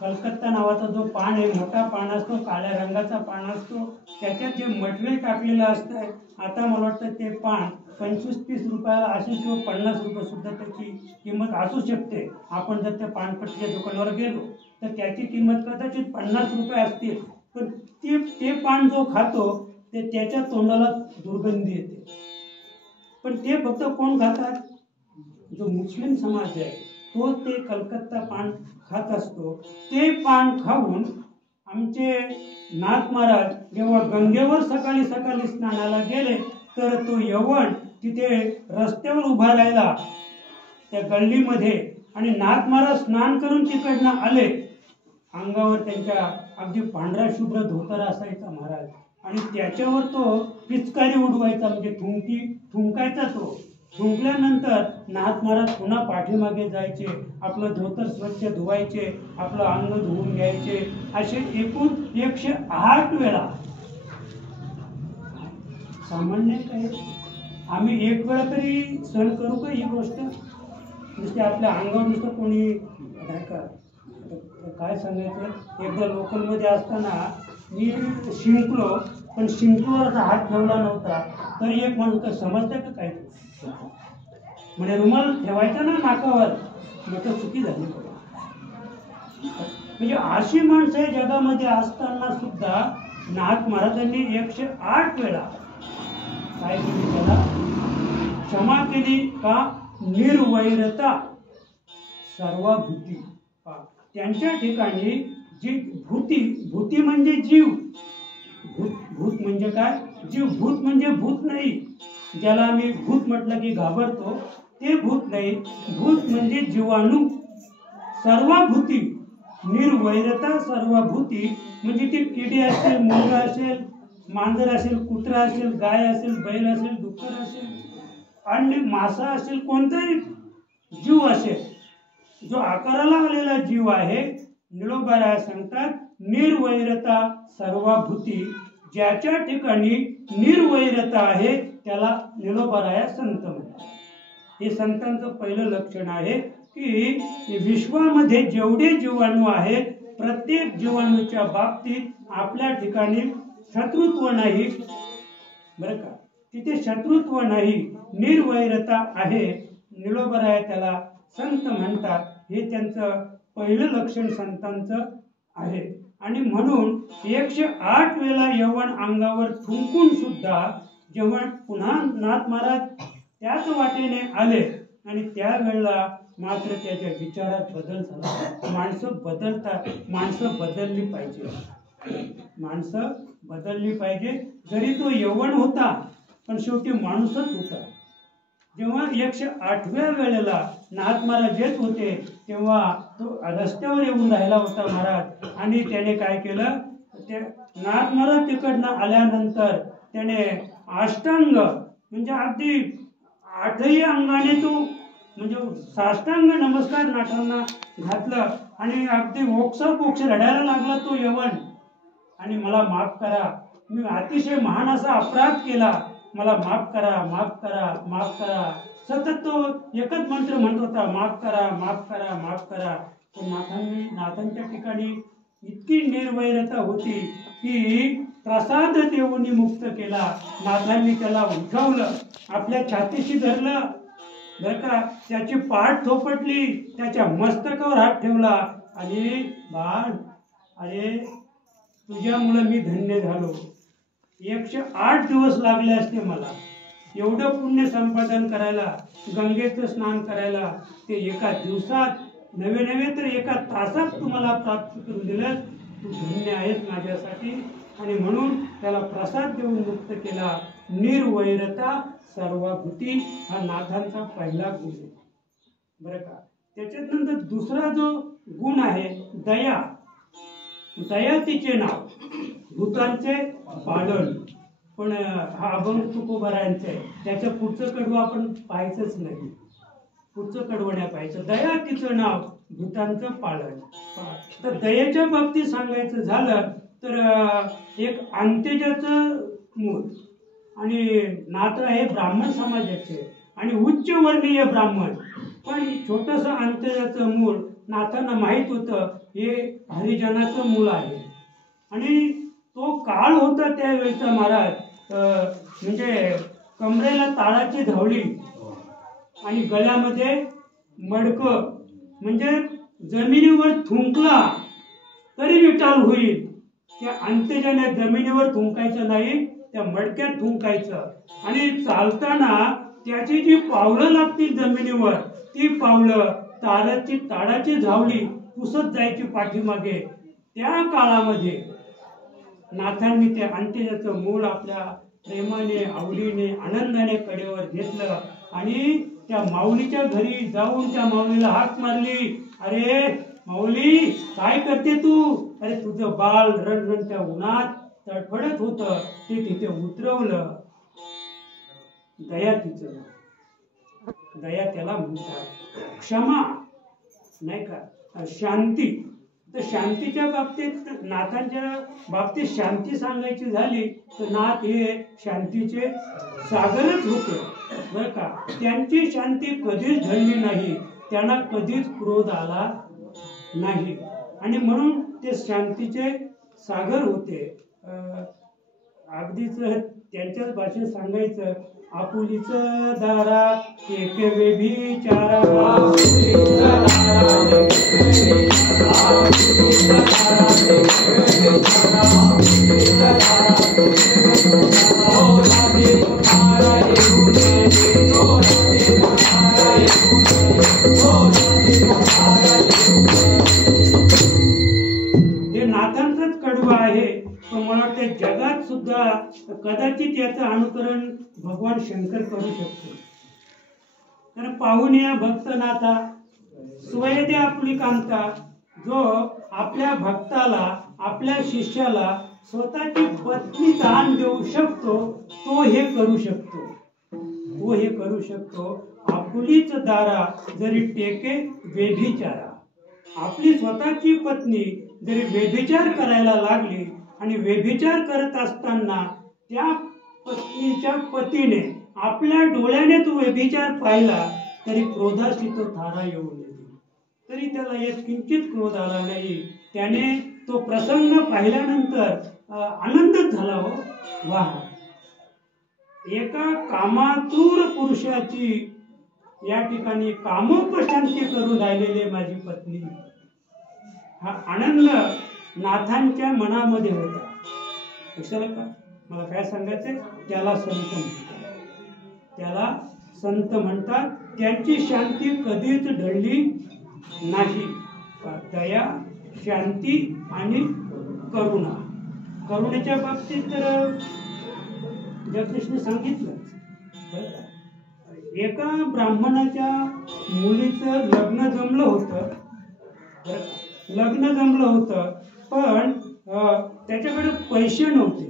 कलकत्ता नावाचा जो पान आहे, मोठा पान असतो, काळ्या रंगाचा पान असतो, त्याच्यात जे मटेरियल टाकलेलं असतं. आता मला वाटतं ते पान 25-30 रुपयाला असेल किंवा 50 रुपये सुद्धा त्याची किंमत असू शकते आपण जर त्या पानपट्टीच्या दुकानावर गेलो. तर त्याची किंमत कदाचित 50 रुपये असतील, पण ते पान जो खातो ते त्याच्या तोंडाला दुर्गंधी येते. पण ते फक्त कोण खातात? जो मुस्लिम समाज आहे तो ते कलकत्ता पान खात असतो. ते पान खाऊन आमचे नाथ महाराज जेव्हा गंगेवर सकाळी सकाळी स्नानाला गेले तर तो यवन तिथे रस्त्यावर उभा राहिला त्या गल्लीमध्ये, आणि नाथ महाराज स्नान करून तिकडनं आले. अंगावर त्यांच्या अगदी पांढरा शुभ्र धोतर असायचा महाराज, आणि त्याच्यावर तो पिचकारी उडवायचा, म्हणजे थुंकायचा. तो थुंकल्यानंतर नाथ महाराज पुन्हा पाठीमागे जायचे, आपलं धोतर स्वच्छ धुवायचे, आपलं अंग धुवून घ्यायचे. असे एकूण 108 वेळा. सामान्य काय आम्ही एक वेळा तरी सहन करू का ही गोष्ट? नुसते आपल्या अंगावर नुसतं कोणी नाही का, काय सांगायचं. एकदा लोकलमध्ये असताना मी शिंकलो, पण शिंकलोवर हात ठेवला नव्हता, तरी एक माणूस समजतं का काय म्हणजे रुमाल ठेवायचा ना नाकावर, मग चुकी झाली. म्हणजे अशी माणसं जगामध्ये असताना सुद्धा नाथ महाराजांनी 108 वेळा काय केली? त्याला क्षमा केली का? निर्वैरता सर्वभूती. त्यांच्या ठिकाणी जी भूती म्हणजे जीव, भूत म्हणजे काय? जीव. भूत म्हणजे भूत नाही, ज्याला आम्ही भूत म्हटलं की घाबरतो, ते भूत नाही. भूत म्हणजे जीवाणू. सर्वभूती निर्वैरता सर्वभूती म्हणजे ती किडी असेल, मुलगा असेल, मांजर असेल, कुत्रा असेल, गाय असेल, बैल असेल, डुक्कर असेल, आणि मासा असेल, कोणताही जीव असेल, जो आकाराला आलेला जीव आहे, निळोबाराय सांगतात निर्वैरता सर्वभूती. ज्याच्या ठिकाणी निर्वैरता आहे त्याला निळोबाराय संत म्हणतात. हे संतांचं पहिलं लक्षण आहे की विश्वामध्ये जेवढे जीवाणू आहेत प्रत्येक जीवाणूच्या बाबतीत आपल्या ठिकाणी शत्रुत्व नाही, बरं का, तिथे शत्रुत्व नाही, निर्वैरता आहे. निळोबाराय त्याला संत म्हणतात. हे त्यांचं पहिलं लक्षण संतांचं आहे. आणि म्हणून 108 वेळा यवन अंगावर थुंकून सुद्धा जेव्हा पुन्हा नाथ महाराज त्याच वाटेने आले आणि त्यावेळेला मात्र त्याच्या विचारात बदल झाला. माणसं बदलतात, माणसं बदलली पाहिजे, माणसं बदलली पाहिजे. जरी तो यवन होता पण शेवटी माणूसच होता. जेव्हा 108व्या वेळेला नाथ महाराज येत होते तेव्हा तो रस्त्यावर येऊन राहिला होता महाराज, आणि त्याने काय केलं, ते नाथ महाराज तिकडनं आल्यानंतर त्याने अष्टांग म्हणजे अगदी 8ही अंगाने तो म्हणजे साष्टांग नमस्कार नाथांना घातलं, आणि अगदी ओक्ष रडायला लागला तो यवन, आणि मला माफ करा, मी अतिशय महान असा अपराध केला, मला माफ करा, माफ करा, माफ करा. सतत तो एकच मंत्र म्हणत होता, माफ करा, माफ करा, माफ करा. पण नाथांच्या ठिकाणी इतकी निर्वैरता होती की प्रसाद देऊनी मुक्त केला. नाथांनी त्याला उठवलं, आपल्या छातीशी धरलं, बरं का, त्याची पाठ थोपटली, त्याच्या मस्तकावर हात ठेवला, आणि बाळ, अरे तुझ्यामुळे मी धन्य झालो. 108 दिवस लागले असते मला एवढं पुण्य संपादन करायला, गंगेचं स्नान करायला. ते एका दिवसात नवे तर एका तासात तुम्हाला प्राप्त करून दिलं. तू धन्य आहेस माझ्यासाठी. आणि म्हणून त्याला प्रसाद देऊन मुक्त केला. निर्वैरता सर्वभूती हा नाथांचा पहिला गुण आहे, बरं का. त्याच्यात नंतर दुसरा जो गुण आहे दया. दया तिचे नाव, भूतांचे पालन. पण हा अभंग तुकोबारायांचा आहे, त्याचं पुढचं कडवं आपण पाहायचंच नाही, पुढचं कडवं नाही पाहायचं. दया तिचं नाव, भूतांचं पालन. तर दयेच्या बाबतीत सांगायचं झालं तर एक अंत्यजाचं मूळ, आणि नाथ हे ब्राह्मण समाजाचे आणि उच्च वर्णीय ब्राह्मण, पण छोटंसं अंत्यजाचं मूळ नाथांना माहीत होतं हे हरिजनाचं मूळ आहे. आणि तो काळ होता त्यावेळेचा महाराज, म्हणजे कमरेला ताळाची धावली आणि गळ्यामध्ये मडकं, म्हणजे जमिनीवर थुंकला तरी विटाळ होईल. त्या अंत्यजाने जमिनीवर थुंकायचं नाही, त्या मडक्यात थुंकायचं. आणि चालताना त्याची जी पावलं लागतील जमिनीवर, ती पावलं ताडाची झावली पुसत जायची पाठीमागे. त्या काळामध्ये नाथांनी त्या अंत्यजाचं मूल आपल्या प्रेमाने, आवडीने, आनंदाने कडेवर घेतलं आणि त्या माऊलीच्या घरी जाऊन त्या माऊलीला हाक मारली. अरे माऊली, काय करते तू? अरे तुझं बाळ रणरणत्या उन्हात तडफडत होतं, ते तिथे उतरवलं. दया तिचं, दया त्याला म्हणतात. क्षमा नाही का, शांती. तर शांतीच्या बाबतीत, नाथांच्या बाबतीत शांती सांगायची झाली तर नाथ हे शांतीचे सागरच होते बरं का. त्यांची शांती कधीच ढळली नाही, त्यांना कधीच क्रोध आला नाही आणि म्हणून ते शांतीचे सागर होते. अगदीच त्यांच्याच भाषेत सांगायचं, आपुलीच दारा एक व्यभिचारा, हे नाथांचंच कडवं आहे. पण मला वाटतं जगात सुद्धा कदाचित याचं अनुकरण भगवान शंकर करू शकतो. कारण पाहून या भक्तनाथा स्वयदे आपली कांता, जो आपल्या भक्ताला, आपल्या शिष्याला स्वतःची पत्नी दान देऊ शकतो, तो हे करू शकतो. तो हे करू शकतो. आपुलीच दारा जरी टेके व्यभिचारा. आपली स्वतःची पत्नी जरी व्यभिचार करायला लागली आणि व्यभिचार करत असताना त्या पत्नीच्या पतीने आपल्या डोळ्याने तो व्यभिचार पाहिला, तरी क्रोधाशी तो थारा येऊ नये, तरी त्याला एक किंचित क्रोध आला नाही. त्याने तो प्रसंग पाहिल्यानंतर आनंदच झाला. हो वा, एका कामातूर पुरुषाची या ठिकाणी कामोपशांती करून राहिलेली माझी पत्नी. हा आनंद नाथांच्या मनामध्ये होता. कशाला का मला काय सांगायचंय, त्याला संत म्हणतात. त्याला संत म्हणतात. त्यांची शांती कधीच ढळली नाही. दया, शांती आणि करुणा. करुणेच्या बाबतीत तर जगदीशने सांगितलं. एका ब्राह्मणाच्या मुलीचं लग्न जमलं होतं. लग्न जमलं होतं, पण त्याच्याकडे पैसे नव्हते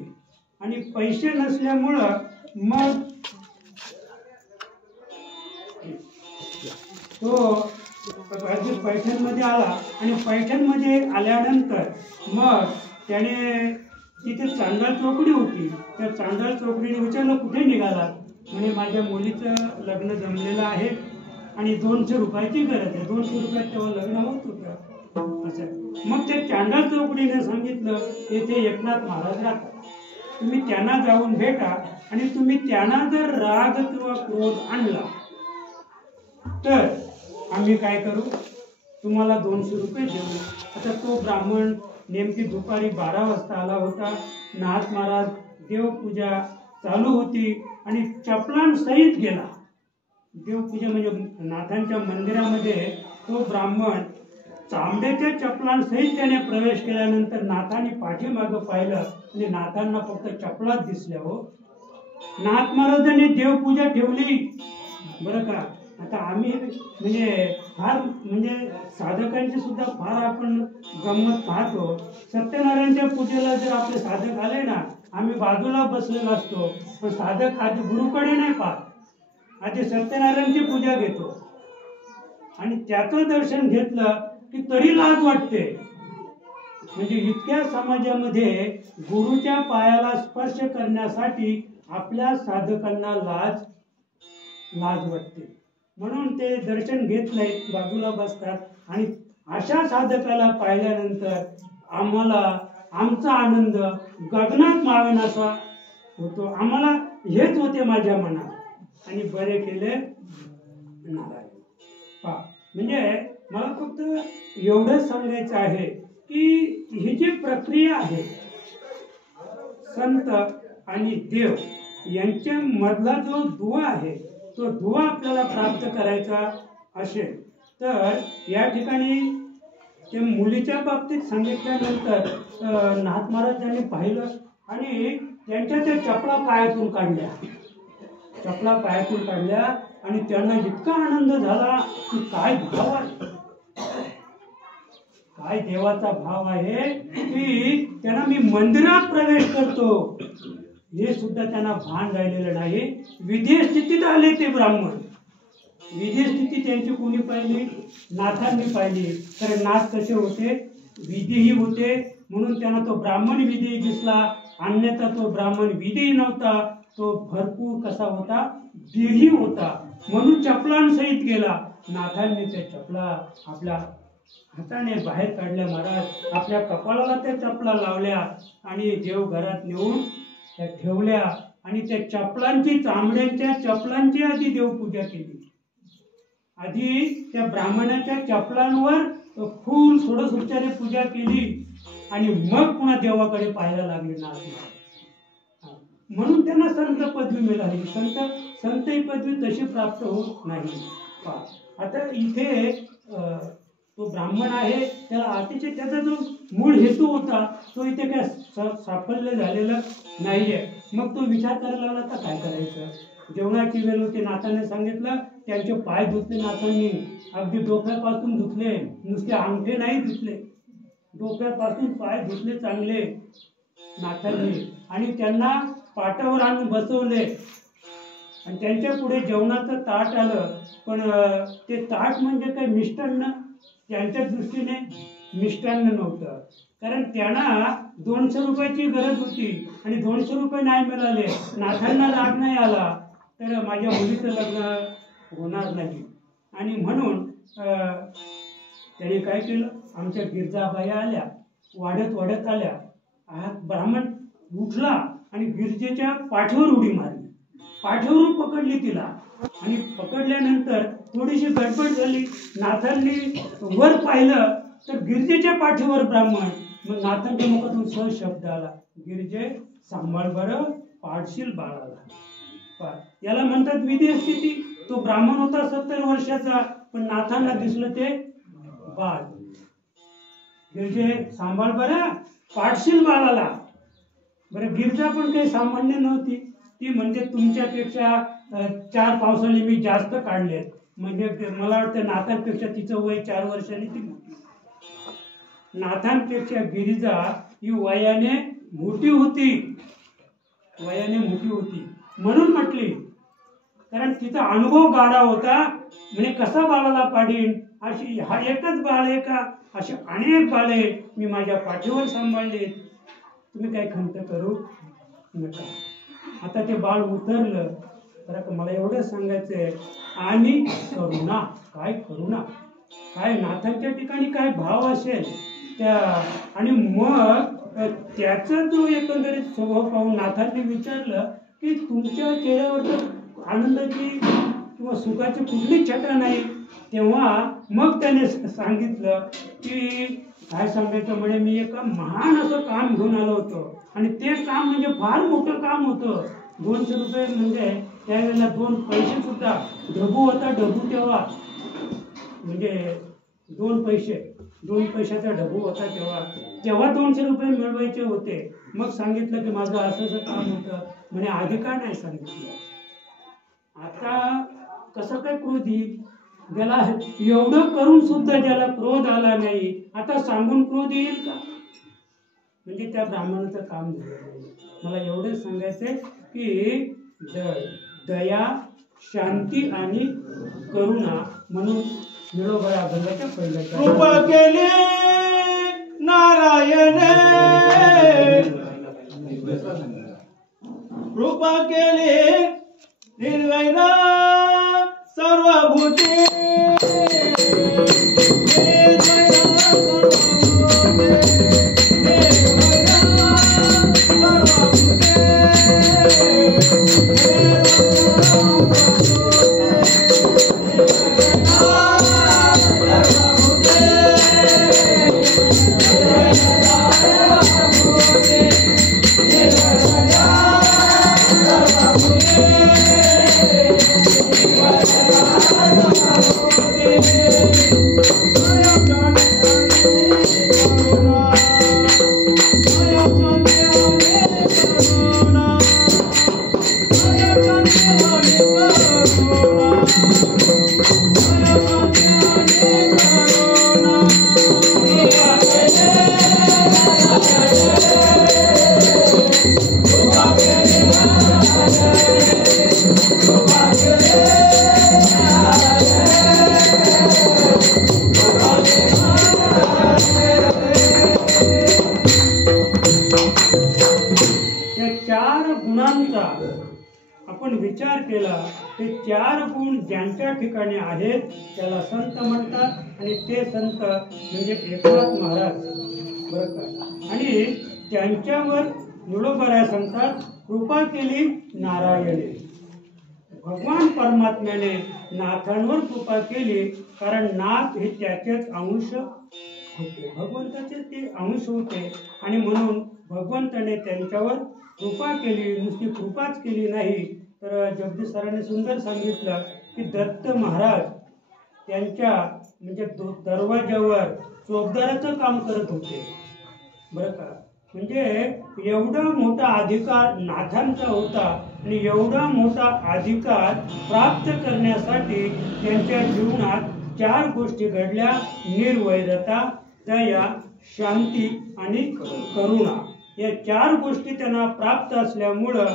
आणि पैसे नसल्यामुळं मग तो पैठणमध्ये आला आणि पैठणमध्ये आल्यानंतर मग त्याने तिथे चांडाळ चौकडी होती. त्या चांडाळ चौकडीने विचारलं, कुठे निघाला? म्हणे माझ्या मुलीचं लग्न जमलेलं आहे आणि 200 रुपयाची गरज आहे. 200 रुपयात तेव्हा लग्न होत होतं असं. मग त्या चांडाळ चौकडीने सांगितलं, येथे एकनाथ महाराज राहतात, तुम्ही त्यांना जाऊन भेटा आणि तुम्ही त्यांना जर राग किंवा क्रोध आणला तर आम्ही काय करू, तुम्हाला 200 रुपये देऊ. आता तो ब्राह्मण नेमकी दुपारी 12 वाजता आला होता. नाथ महाराज देवपूजा चालू होती आणि चपलांसहित गेला. देवपूजा म्हणजे नाथांच्या मंदिरामध्ये तो ब्राह्मण चांबड्याच्या चपलांसहित त्याने प्रवेश केल्यानंतर नाथांनी पाठीमागं पाहिलं आणि नाथांना फक्त चपलाच दिसल्या. हो, नाथ महाराजांनी देवपूजा ठेवली बरं का. आता आम्ही म्हणजे फार म्हणजे साधकांची सुद्धा फार आपण गंमत पाहतो. सत्यनारायणच्या पूजेला जर आपले साधक आले ना, आम्ही बाजूला बसलेलो असतो, पण साधक आधी गुरुकडे नाही पाहत, आधी सत्यनारायणची पूजा घेतो आणि त्याचं दर्शन घेतलं की तरी लाज वाटते. म्हणजे इतक्या समाजामध्ये गुरुच्या पायाला स्पर्श करण्यासाठी आपल्या साधकांना लाज वाटते, म्हणून ते दर्शन घेत नाहीत, बाजूला बसतात. आणि अशा साधकाला पाहिल्यानंतर आम्हाला आमचा आनंद गगनात मावेनासा होतो. आम्हाला हेच होते माझ्या मनात. आणि बरे केले नारायण. म्हणजे मला फक्त एवढंच सांगायचं आहे की ही जी प्रक्रिया आहे संत आणि देव यांच्या मधला जो दुवा आहे तो दुवा आपल्याला प्राप्त करायचा असेल तर या ठिकाणी ते मुलीच्या बाबतीत सांगितल्यानंतर नाथ महाराजांनी पाहिलं आणि त्यांच्या त्या चपला पायातून काढल्या आणि त्यांना इतका आनंद झाला की काय भाव आहे, काय देवाचा भाव आहे की त्यांना मी मंदिरात प्रवेश करतो हे सुद्धा त्यांना भान राहिलेलं नाही. विधेय स्थितीत आले ते ब्राह्मण. विधेय स्थिती त्यांची कोणी पाहिली? नाथांनी पाहिली. तर नाथ कसे होते? विधेयी होते, म्हणून त्यांना तो ब्राह्मण विधेयी दिसला. अन्यथा तो ब्राह्मण विधेयी नव्हता, तो भरपूर कसा होता? देही होता. म्हणून चपलांसहित गेला. नाथांनी त्या चपला आपल्या हाताने बाहेर काढल्या. महाराज आपल्या कपाळाला त्या चपला लावल्या आणि देवघरात नेऊन त्या ठेवल्या आणि त्या चपलांची, चामड्यांच्या चपलांची आधी देवपूजा केली. आधी त्या ब्राह्मणाच्या चपलांवर फूल षोडशोपचारे पूजा केली आणि मग पुन्हा देवाकडे पाहायला लागले नाथ. म्हणून त्यांना संत पदवी मिळाली. संत ही पदवी तशी प्राप्त होत नाही. आता इथे तो ब्राह्मण आहे त्याला अतिशय त्याचा जो मूळ हेतू होता तो इथे काय साफल्य झालेला नाहीये. मग तो विचार करायला लागला तर काय करायचं. जेवणाची वेळ होती. नाथाने सांगितलं. त्यांचे पाय धुतले नाथांनी, अगदी डोक्यापासून धुतले, नुसते अंगठे नाही धुतले, डोक्यापासून पाय धुतले चांगले नाथांनी आणि त्यांना पाटावर आणून बसवले आणि त्यांच्या पुढे जेवणाचं ताट आलं. पण ते ताट म्हणजे काय मिष्टान्न? त्यांच्या दृष्टीने मिष्टान्न नव्हतं, कारण त्यांना 200 रुपयाची गरज होती आणि 200 रुपये नाही मिळाले. नाथांना राग नाही आला तर माझ्या मुलीचं लग्न होणार नाही आणि म्हणून त्याने काय केलं, आमच्या गिरजाबाई आल्या, वाढत आल्या. हा ब्राह्मण उठला आणि गिरजेच्या पाठीवर उडी मारली. पाठीवरून पकडली तिला आणि पकडल्यानंतर थोडीशी गडबड झाली. नाथांनी वर पाहिलं तर गिरजेच्या पाठीवर ब्राह्मण. मग नाथांच्या मुखातून सहज शब्द आला, गिरजे सांभाळ बरं, पाडशील बाळाला. याला म्हणतात विधेय स्थिती. तो ब्राह्मण होता 70 वर्षाचा, पण नाथांना दिसलं ते बाळ. गिरजे सांभाळ बरं, पाडशील बाळाला. बरं, गिरजा पण काही सामान्य नव्हती. ती म्हणजे तुमच्यापेक्षा 4 पावसाळी मी जास्त काढलेत. म्हणजे मला वाटतं नाथांपेक्षा तिचं वय 4 वर्षांनी ती मोठी. नाथांपेक्षा गिरिजा ही वयाने मोठी होती. म्हणून म्हटली, कारण तिचा अनुभव गाढा होता. म्हणजे कसा बाळाला पाडीन, अशी हा एकच बाळ आहे का, असे अनेक बाळे मी माझ्या पाठीवर सांभाळले. तुम्ही काय खंत करू नका. आता ते बाळ उतरलं. तर मला एवढंच सांगायचंय, आणि करुणा, काय नाथांच्या ठिकाणी काय भाव असेल त्या, आणि मग त्याचा जो एकंदरीत स्वभाव पाहून नाथांनी विचारलं की तुमच्या चेहऱ्यावर तर आनंदाची किंवा सुखाची कुठलीच छटा नाही. तेव्हा मग त्याने सांगितलं की काय सांगायचं म्हणे, मी एका महान असं काम घेऊन आलो होतो आणि ते काम म्हणजे फार मोठं काम होतं. 200 रुपये म्हणजे त्यावेळेला 2 पैसे सुद्धा, ढबू होता, ढबू तेव्हा म्हणजे 2 पैशाचा ढबू होता तेव्हा 200 रुपये मिळवायचे होते. मग सांगितलं की माझं असं काम होतं. म्हणे आधी का नाही सांगितलं. आता कसं काय क्रोध येईल, ज्याला एवढं करून सुद्धा ज्याला क्रोध आला नाही, आता सांगून क्रोध येईल का. म्हणजे त्या ब्राह्मणाचं काम झालं नाही. मला एवढंच सांगायचंय की दया, शांती आणि करुणा म्हणून मिळोबा अभंगाच्या पहिल्या कृपा केली नारायणे, कृपा केली निर्वैर सर्वभूते, आपण विचार केला ते 4 गुण ज्यांच्या ठिकाणी आहेत त्याला संत म्हणतात आणि ते संत म्हणजे एकनाथ महाराज बरं का। आणि त्यांच्यावर निळोबाऱ्या संतात कृपा केली नारायणे। भगवान परमात्म्याने नाथांवर कृपा केली कारण नाथ हे त्याचेच अंश होते, भगवंताचे ते अंश होते आणि म्हणून भगवंताने त्यांच्यावर कृपा केली। नुसती कृपाच केली नाही तर जगदीश सरांनी सुंदर सांगितलं की दत्त महाराज त्यांच्या म्हणजे दरवाजावर चोपदाराचं काम करत होते बरं का। म्हणजे एवढा मोठा अधिकार नाथांचा होता आणि एवढा मोठा अधिकार प्राप्त करण्यासाठी त्यांच्या जीवनात 4 गोष्टी घडल्या, निर्वैरता, दया, शांती आणि करुणा। या 4 गोष्टी त्यांना प्राप्त असल्यामुळं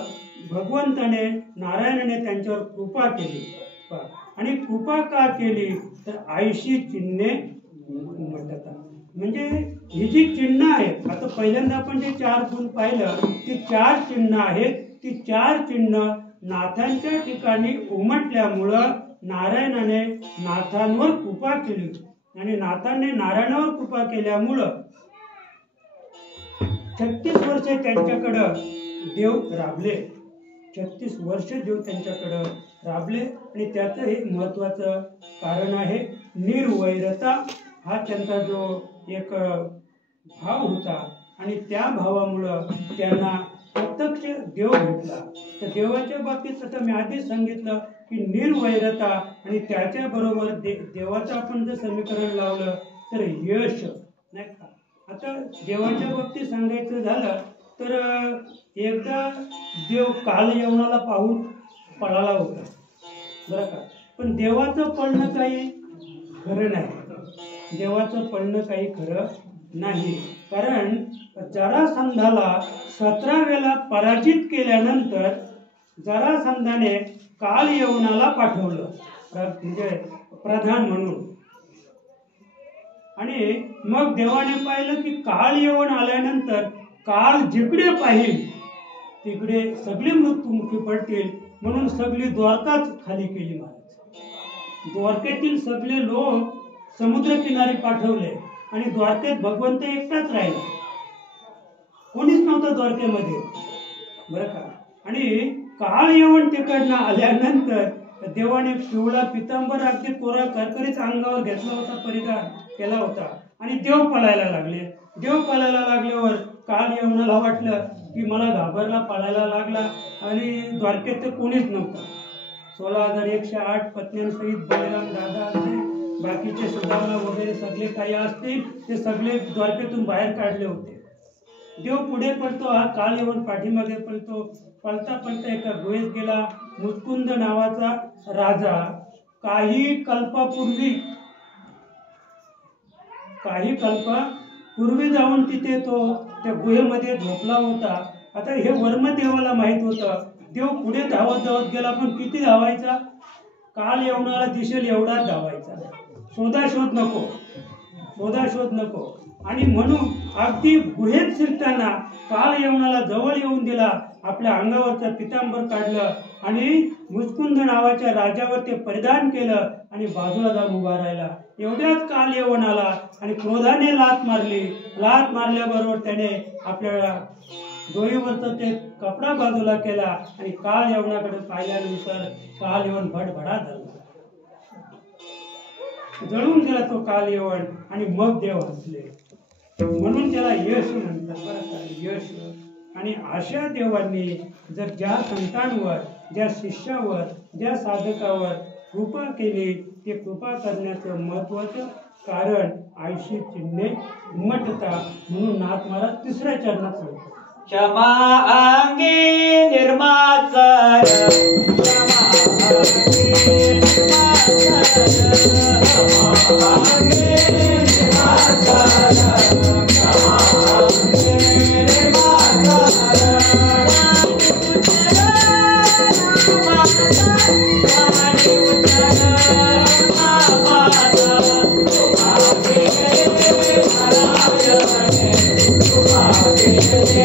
भगवंताने नारायणाने त्यांच्यावर कृपा केली। आणि कृपा का केली तर आयशी चिन्हे उमटता, म्हणजे ही जी चिन्ह आहेत आता पहिल्यांदा आपण जे 4 गुण पाहिलं ती 4 चिन्ह आहेत, ती 4 चिन्ह नाथांच्या ठिकाणी उमटल्यामुळं नारायणाने नाथांवर कृपा केली आणि नाथांनी नारायणावर कृपा केल्यामुळं 36 वर्ष त्यांच्याकडं देव राबले, 36 वर्ष देव त्यांच्याकडं राबले। आणि त्याचं हे महत्त्वाचं कारण आहे निर्वैरता हा त्यांचा जो एक भाव होता आणि त्या भावामुळं त्यांना प्रत्यक्ष देव भेटला। तर देवाच्या बाबतीत आता मी आधीच सांगितलं की निर्वैरता आणि त्याच्याबरोबर देवाचं आपण जर समीकरण लावलं तर यश नाही का। आता देवाच्या बाबतीत सांगायचं झालं तर एकदा देव कालयवनाला पाहून पळाला होता बरं का, पण देवाचं पळणं काही खरं नाही, देवाचं पळणं काही खरं नाही। कारण जरासंधाला 17 वेळा पराजित केल्यानंतर जरासंधाने कालयवनाला पाठवलं म्हणजे प्रधान म्हणून। आणि मग देवाने पाहिलं की कालयवन आल्यानंतर काल जिकडे पाहिल तिकडे सगळे मृत्युमुखी पडतील म्हणून सगळी द्वारकाच खाली केली महाराज। द्वारकेतील सगळे लोक समुद्रकिनारी पाठवले आणि द्वारकेत भगवंत एकटाच राहिला, कोणीच नव्हतं द्वारकेमध्ये बरं का। आणि कालयवन तिकडनं आल्यानंतर देवाने पिवळा पितांबर अगदी कोरा करकरीत अंगावर घेतला होता, परिधान केला होता आणि देव पळायला लागले। देव पळायला लागल्यावर कालयवनाला वाटलं की मला घाबरला, पळायला लागला आणि द्वारकेत तर कोणीच नव्हतं। 16,108 पत्न्यांसहित बळीराम दादा असतील, बाकीचे सुदामा वगैरे सगळे काही असतील ते सगळे द्वारकेतून बाहेर काढले होते। देव पुढे पळतो, हा कालयवन पाठीमागे पळतो। पळता पळता एका गुहेत गेला। मुचकुंद नावाचा राजा काही कल्पापूर्वी जाऊन तिथे तो त्या गुहेमध्ये झोपला होता। आता हे वर्मदेवाला माहित होतं, देव पुढे धावत धावत गेला पण किती धावायचा, कालयवनाला दिसेल एवढा धावायचा, शोधाशोध नको। आणि म्हणून अगदी गुहेत शिरताना कालयवनाला जवळ येऊन दिला, आपल्या अंगावरचं पितांबर काढलं आणि मुचकुंद नावाच्या राजावर ते परिधान केलं आणि बाजूला जाऊन उभा राहिला। एवढ्यात कालयवन आला आणि क्रोधाने लात मारली। लात मारल्याबरोबर त्याने आपल्या डोईवरचा ते कपडा बाजूला केला आणि कालयवनाकडे पाहिल्यानंतर कालयवन भडभडा जळून गेला तो कालयवन आणि मग देव हसले, म्हणून त्याला यश म्हणतात बरं का, यश। आणि अशा देवांनी जर ज्या संतांवर, ज्या शिष्यावर, ज्या साधकावर कृपा केली ते कृपा करण्याचं महत्त्वाचं कारण आयशी चिन्हे उमटता, म्हणून नाथ महाराज 3ऱ्या चरणात सांगतात क्षमा अंगी निर्माचर क्षमा अंगी निर्माचर क्षमा अंगी निर्माचर क्षमा अंगी निर्माचर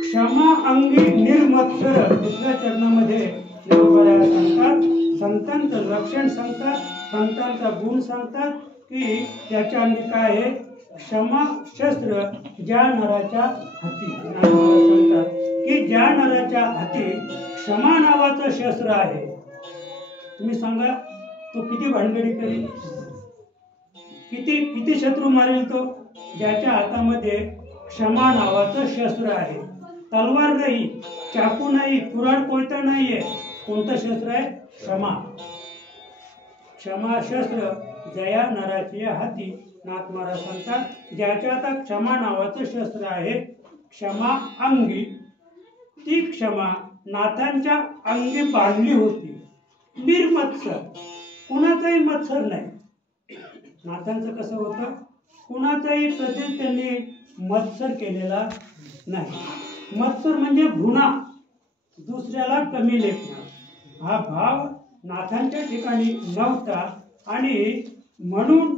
क्षमा अंगी निर्मत्सर दुसऱ्या चरणामध्ये देवराया सांगतात, संतांचं लक्षण सांगतात, संतांचा गुण सांगतात की त्याच्या अंगी काय आहे, क्षमा शस्त्र ज्या नराच्या हाती सांगतात की ज्या नराच्या हाती क्षमा नावाचं शस्त्र आहे, तुम्ही सांगा तो किती भानगडी करेल, किती किती शत्रू मारेल तो, ज्याच्या हातामध्ये क्षमा नावाचं शस्त्र आहे. तलवार नाही, चाकू नाही, कुऱ्हाड कोयता नाहीये, कोणतं शस्त्र आहे, क्षमा. क्षमा शस्त्र जया नराची हाती नाथ महाराज सांगतात, ज्याच्या हातात क्षमा नावाचं शस्त्र आहे, क्षमा अंगी, ती क्षमा नाथांच्या अंगी बांधली होती. निर्मत्सर, कुणाचाही मत्सर नाही. नाथांचं कसं होतं, कुणाचाही प्रति त्यांनी मत्सर केलेला नाही. मत्सर म्हणजे घृणा, दुसऱ्याला कमी लेखणं, हा भाव नाथांच्या ठिकाणी नव्हता. आणि म्हणून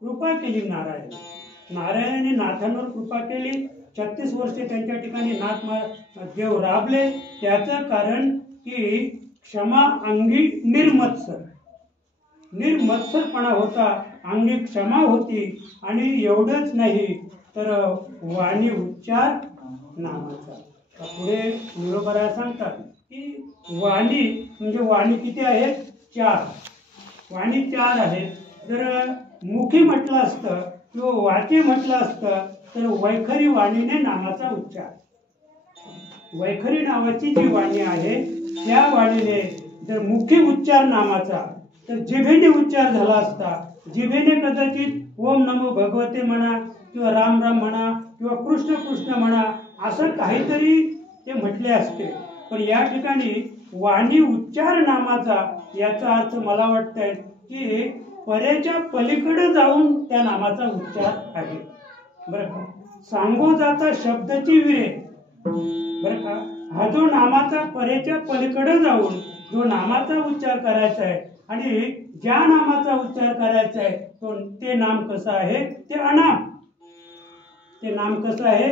कृपा केली नारायणाने नाथांवर कृपा केली. 36 वर्षे त्यांच्या ठिकाणी देव राबले. त्याचं कारण की क्षमा अंगी निर्मत्सर, निर्मत्सरपणा होता, अंगी क्षमा होती. आणि एवढंच नाही तर वाणी उच्चार नामाचा. पुढे निरोबरा सांगतात की वाणी म्हणजे वाणी किती आहेत, 4. वाणी 4 आहेत. जर मुखी म्हटलं असतं किंवा वाची म्हटलं असतं तर वैखरी वाणीने नामाचा उच्चार. वैखरी नावाची जी वाणी आहे त्या वाणीने जर मुखी उच्चार नामाचा, तर जिभेने उच्चार झाला असता. जिभेने कदाचित ओम नमो भगवते म्हणा किंवा राम राम म्हणा किंवा कृष्ण कृष्ण म्हणा असं काहीतरी ते म्हटले असते. पण या ठिकाणी वाणी उच्चार नामाचा याचा अर्थ मला वाटतंय की परेच्या पलीकडे जाऊन त्या नामाचा उच्चार आहे. बरं का, सांगोजाचा शब्दची विरे, बरं का, हा जो नामाचा परेच्या पलीकडे जाऊन जो नामाचा उच्चार करायचा आहे आणि ज्या नामाचा उच्चार करायचा आहे ते नाम कसं आहे, ते अनाम. ते नाम कसं आहे,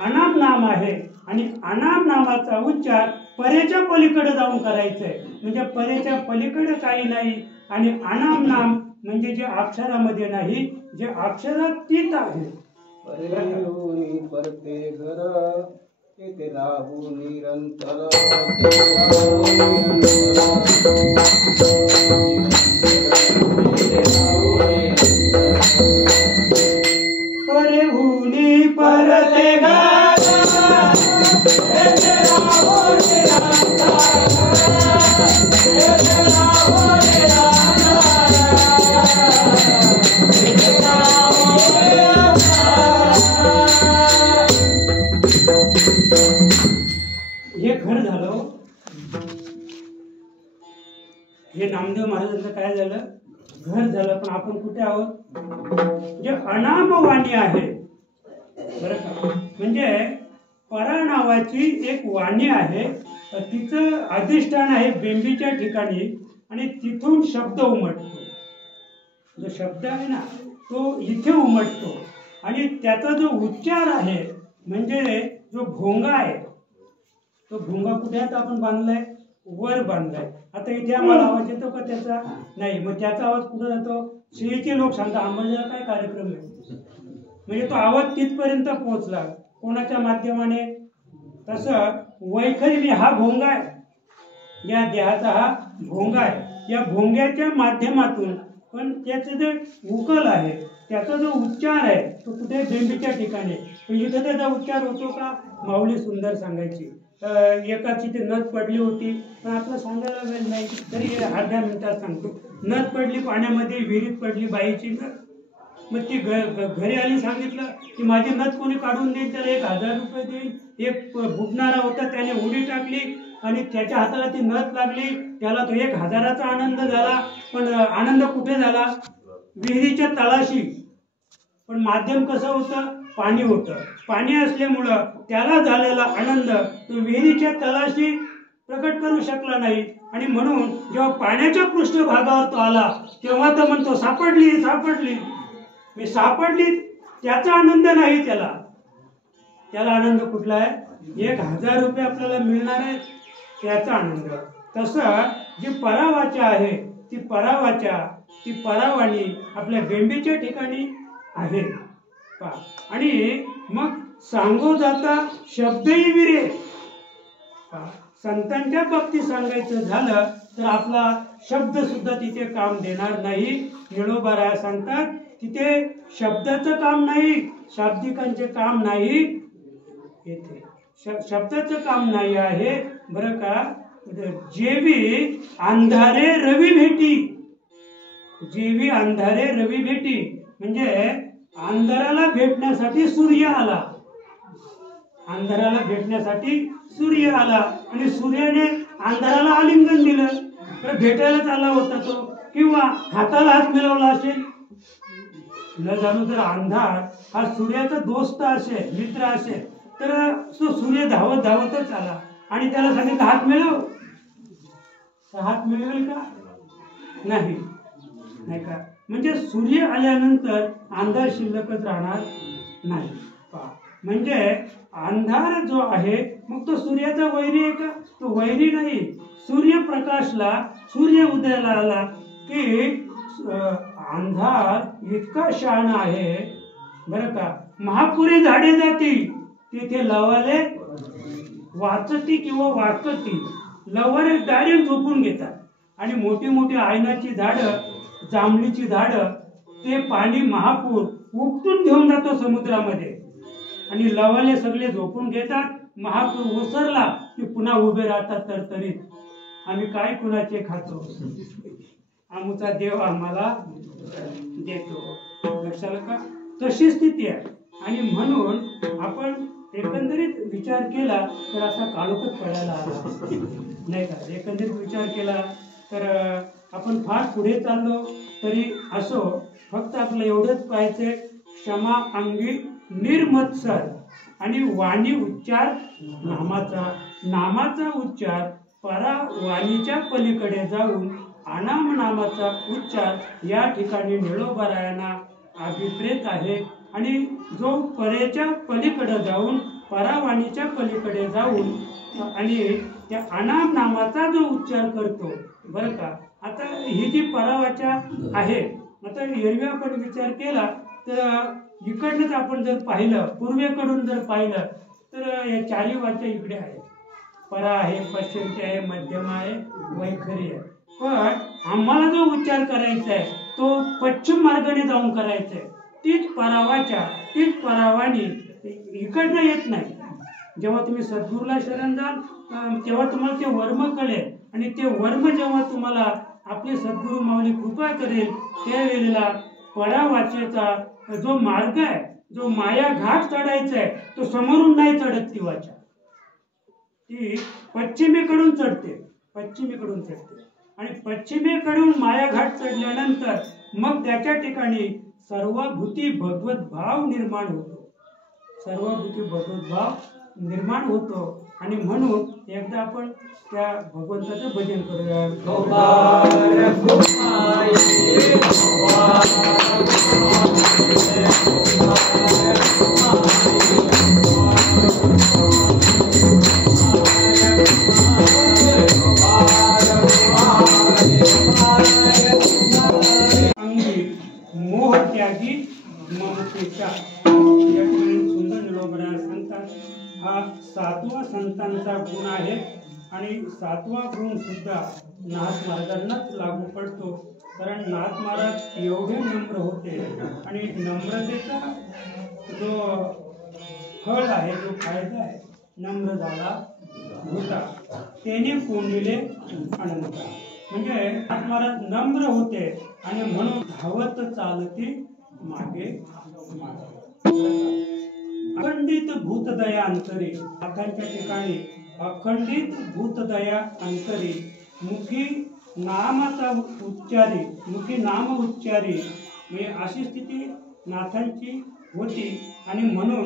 अनाम नाम आहे. आणि अनाम नामाचा उच्चार परेच्या पलीकडे जाऊन करायचं आहे. म्हणजे परेच्या पलीकडे काही नाही. आणि अनाम नाम म्हणजे जे अक्षरामध्ये नाही, जे अक्षरातीत आहे. परते घर तेथे राहू निरंतर परे हुनी परते घर तेथे राहू निरंतर तेथे राहू हे घर झालं. हे नामदेव महाराजांचं काय झालं, घर झालं. पण आपण कुठे आहोत, जे अनाम वाणी आहे, बरं का, म्हणजे परा नावाची एक वाणी आहे. तिचं अधिष्ठान आहे बेंबीच्या ठिकाणी आणि तिथून शब्द उमटतो. जो शब्द आहे ना तो इथे उमटतो आणि त्याचा जो उच्चार आहे म्हणजे जो भोंगा आहे, तो भोंगा कुठे आता आपण बांधलाय, वर बांधलाय. आता इथे आम्हाला आवाज येतो का त्याचा, नाही. मग त्याचा आवाज कुठे जातो, शेळीचे लोक सांगतात आंबाजीला काय कार्यक्रम आहे, म्हणजे तो आवाज तिथपर्यंत पोहोचला कोणाच्या माध्यमाने. तसं वैखरी हा भोंगा आहे, या देहाचा हा भोंगा आहे. या भोंग्याच्या माध्यमातून पण त्याचं जे उकल आहे, त्याचा जो उच्चार आहे तो कुठे बेंबीच्या ठिकाणी. पण इथं त्याचा उच्चार होतो का, माऊली सुंदर सांगायची एकाची ती नथ पडली होती, पण आपलं सांगायला वेळ नाही तरी अर्ध्या मिनिटात सांगतो. नथ पडली पाण्यामध्ये, विहिरीत पडली बाईची नथ. मग ती घरी आली, सांगितलं की माझी नथ कोणी काढून देईल, त्याला 1000 रुपये देईल. एक बुडणारा होता, त्याने उडी टाकली आणि त्याच्या हाताला ती नथ लागली. त्याला तो 1000चा आनंद झाला. पण आनंद कुठे झाला? विहिरीच्या तळाशी. पण माध्यम कसं होतं? पाणी होतं. पाणी असल्यामुळं त्याला झालेला आनंद तो विहिरीच्या तळाशी प्रकट करू शकला नाही. आणि म्हणून जेव्हा पाण्याच्या पृष्ठभागावर तो आला तेव्हा तो म्हणतो सापडली सापडली, मी सापडली. त्याचा आनंद नाही, त्याला आनंद कुठला आहे? 1000 रुपये आपल्याला मिळणार आहेत, त्याचा आनंद. तसं जी परावाचा आहे ती परावाणी आपल्या बेंबीच्या ठिकाणी आहे. आणि मग सांगो जाता शब्दही विरे. संतांच्या बाबतीत सांगायचं झालं तर आपला शब्द सुद्धा तिथे काम देणार नाही. निळोबाराया सांगतात तिथे शब्दाचं काम नाही, शाब्दिकांचे काम नाही, येथे शब्दाचं काम नाही आहे बरं का. जेवी अंधारे रवी भेटी, जेवी अंधारे रवी भेटी म्हणजे अंधाराला भेटण्यासाठी सूर्य आला. अंधाराला भेटण्यासाठी सूर्य आला आणि सूर्याने अंधाराला आलिंगन दिलं. तर भेटायलाच आला होता तो, किंवा हाताला हात मिळवला असेल. न जाणू जर अंधार हा सूर्याचा दोस्त असेल, मित्र असेल, तर तो सूर्य धावत धावतच आला आणि त्याला सांगितलं हात मिळव. हात मिळवेल का? नाही, नाही का. म्हणजे सूर्य आल्यानंतर अंधार शिल्लकच राहणार नाही. म्हणजे अंधार जो आहे मग तो सूर्याचा वैरी आहे का? तो वैरी नाही. सूर्यप्रकाशला, सूर्य उदयाला आला की अंधार इतका शहाणा आहे बरं का. महापुरी झाडे जाती तिथे लवाले वाचती किंवा वाचती. लवारे डायरेक्ट झोपून घेतात आणि मोठी मोठी आयनाची झाडं, जांभळीची झाडं, ते पाणी महापूर उपटून घेऊन जातो समुद्रामध्ये आणि लवाले सगळे झोपून घेतात. महापूर ओसरला की पुन्हा उभे राहतात तरतरीत. आम्ही काय कुणाचे खातो, आमचा देव आम्हाला देतो. लक्षात का? तशी स्थिती आहे. आणि म्हणून आपण एकंदरीत विचार केला तर असा काळोखच पडायला आला नाही का. एकंदरीत विचार केला तर आपण फार पुढे चाललो तरी असो. फक्त आपलं एवढंच पाहायचंय, क्षमा अंगी निर्मत्सर आणि वाणी उच्चार नामाचा उच्चार परा वाणीच्या पलीकडे जाऊन अनाम नामाचा उच्चार या ठिकाणी निळोबारायांना अभिप्रेत आहे. आणि जो परेच्या पलीकडे जाऊन, परावाणीच्या पलीकडे जाऊन आणि त्या अनाम नामाचा जो उच्चार करतो बरं का. आता ही जी परावाचा आहे, आता एरवी आपण विचार केला तर इकडनंच आपण जर पाहिलं, पूर्वेकडून जर पाहिलं तर या चारी वाचा इकडे आहे. परा आहे, पश्चिमची आहे, मध्यम आहे, वैखरी आहे. पण आम्हाला जो उच्चार करायचा आहे तो पश्चिम मार्गाने जाऊन करायचा आहे. तीच परावाचा, तीच परावाणी इकडनं येत नाही. जेव्हा तुम्ही सद्गुरूला शरण जाल तेव्हा तुम्हाला ते वर्म कळेल आणि ते वर्म जेव्हा तुम्हाला आपले सद्गुरू माऊली कृपा करेल त्यावेळेला परावाचेचा जो मार्ग आहे, जो माया घाट चढायचा आहे तो समोरून नाही चढत. ती वाचा ती पश्चिमेकडून चढते, पश्चिमेकडून चढते. आणि पश्चिमेकडून माया घाट चढल्यानंतर मग त्याच्या ठिकाणी सर्वभूती भगवत भाव निर्माण होतो. सर्वभूती भगवत भाव निर्माण होतो. आणि म्हणून एकदा आपण त्या भगवंताचं भजन करूया. अंगी मोह त्यागी ममतेचा. या ठिकाणी सुंदर निळोबाराया सांगतात हा 7वा संतांचा गुण आहे. आणि 7वा गुण सुद्धा नाथ महाराजांनाच लागू पडतो. कारण नाथ महाराज एवढे नम्र होते आणि नम्रतेचा जो फळ आहे, जो फायदा आहे, नम्र झाला होता त्याने कोंडिले अनंत. म्हणजे महाराज नम्र होते आणि म्हणून धावत चालती मागे अखंडित भूतदया अंतरी. नाथांच्या ठिकाणी अखंडित भूतदया अंतरी मुखी नामाचा उच्चारी, मुखी नाम उच्चारी, म्हणजे अशी स्थिती नाथांची होती. आणि म्हणून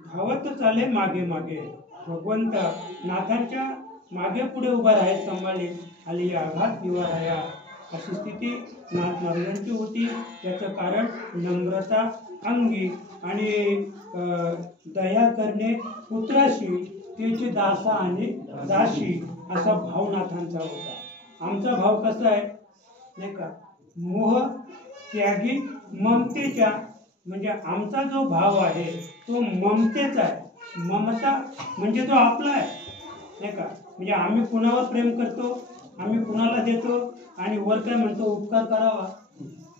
धावत चाले मागे मागे. भगवंत नाथांच्या मागे पुढे उभा राहाय सांभाळले आली आघात निवाराया अशी स्थिती नाथ महाराजांची होती. त्याचं कारण नम्रता अंगी आणि दया करणे पुत्राशी, त्याची दासा आणि दाशी असा भाव नाथांचा होता. आमचा भाव कसा आहे नाही का, मोह त्यागी ममतेच्या, म्हणजे आमचा जो भाव आहे तो ममतेचा आहे. ममता म्हणजे तो आपला आहे नाही का, म्हणजे आम्ही कुणावर प्रेम करतो, आम्ही कुणाला देतो आणि वर काय म्हणतो उपकार करावा,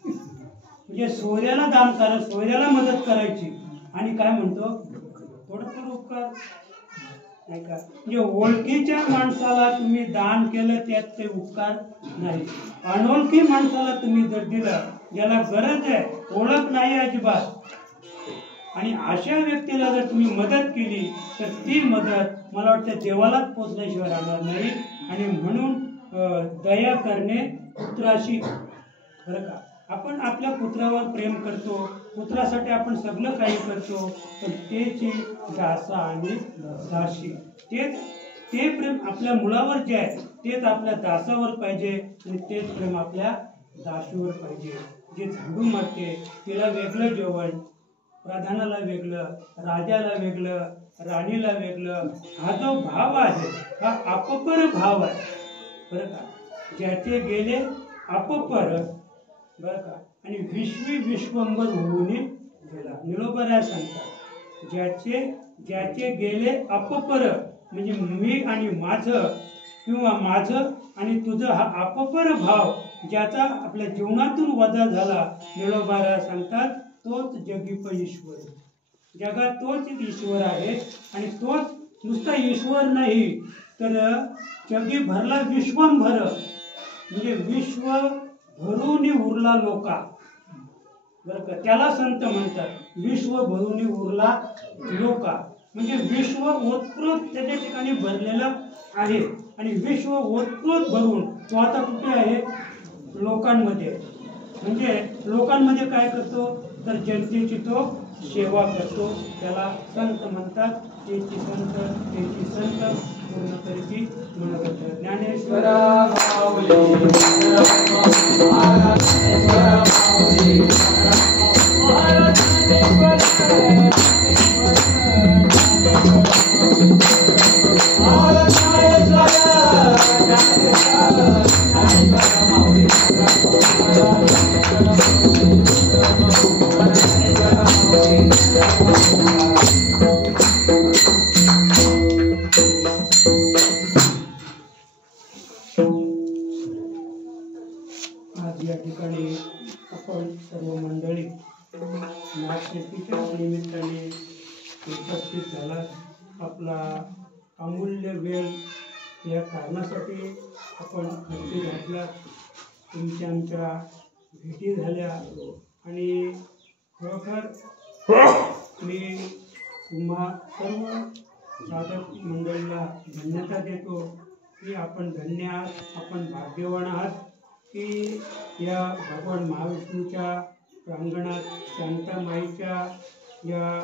म्हणजे सोयऱ्याला दान करा, सोयऱ्याला मदत करायची आणि काय म्हणतो थोडंफार उपकार नाही का. म्हणजे ओळखीच्या माणसाला तुम्ही दान केलं त्यात ते उपकार नाही. अनोळखी माणसाला तुम्ही जर दिलं, ज्याला गरज आहे, ओळख नाही अजिबात, आणि अशा व्यक्तीला जर तुम्ही मदत केली तर ती मदत मला वाटतं देवालाच पोचल्याशिवाय राहणार नाही. आणि म्हणून दया करणे पुत्राशी. बरं का, आपण आपल्या पुत्रावर प्रेम करतो, पुत्रासाठी आपण सगळं काही करतो, पण त्याची दासा आणि दाशी, ते प्रेम आपल्या मुलावर जे आहे तेच आपल्या दासावर पाहिजे आणि तेच प्रेम आपल्या दाशीवर पाहिजे. जे झाडू मारते तिला वेगळं जेवण, प्रधानाला वेगळं, राजाला वेगळं, राणीला वेगळं, हा जो भाव आहे हा अपपर भाव आहे. बरं का, ज्याचे गेले अपपर, बरं का, आणि विश्वी विश्वंभर होऊन गेला. निरोबऱ्या सांगतात ज्याचे गेले अपपर, म्हणजे मी आणि माझं किंवा माझं आणि तुझं, हा अपपर भाव ज्याचा आपल्या जीवनातून वजा झाला, निरोबऱ्या सांगतात तोच जगीप ईश्वर. जगात तोच ईश्वर आहे आणि तोच नुसता ईश्वर नाही तर जगी भरला विश्वंभर, म्हणजे विश्व भरून उरला लोका. बरं का, त्याला संत म्हणतात विश्व भरून उरला लोका, म्हणजे विश्व ओतप्रोत त्याच्या ठिकाणी भरलेलं आहे. आणि विश्व ओतप्रोत भरून तो आता कुठे आहे, लोकांमध्ये. म्हणजे लोकांमध्ये काय करतो तर जनतेची तो सेवा करतो, त्याला संत म्हणतात. त्याची संत पूर्ण करायची म्हणत ज्ञानेश्वर आज या ठिकाणी आपण सर्व मंडळी नाथषष्ठीच्या निमित्ताने उपस्थित झाला. आपला अमूल्य वेळ या कारणासाठी आपण खर्ची घातला. तुमच्या आमच्या भेटी झाल्या आणि खरोखर मी तुम्हा सर्व साधक मंडळीला धन्यता देतो की आपण धन्य आहात, आपण भाग्यवान आहात की या भगवान महाविष्णूच्या प्रांगणात शांतामाईच्या या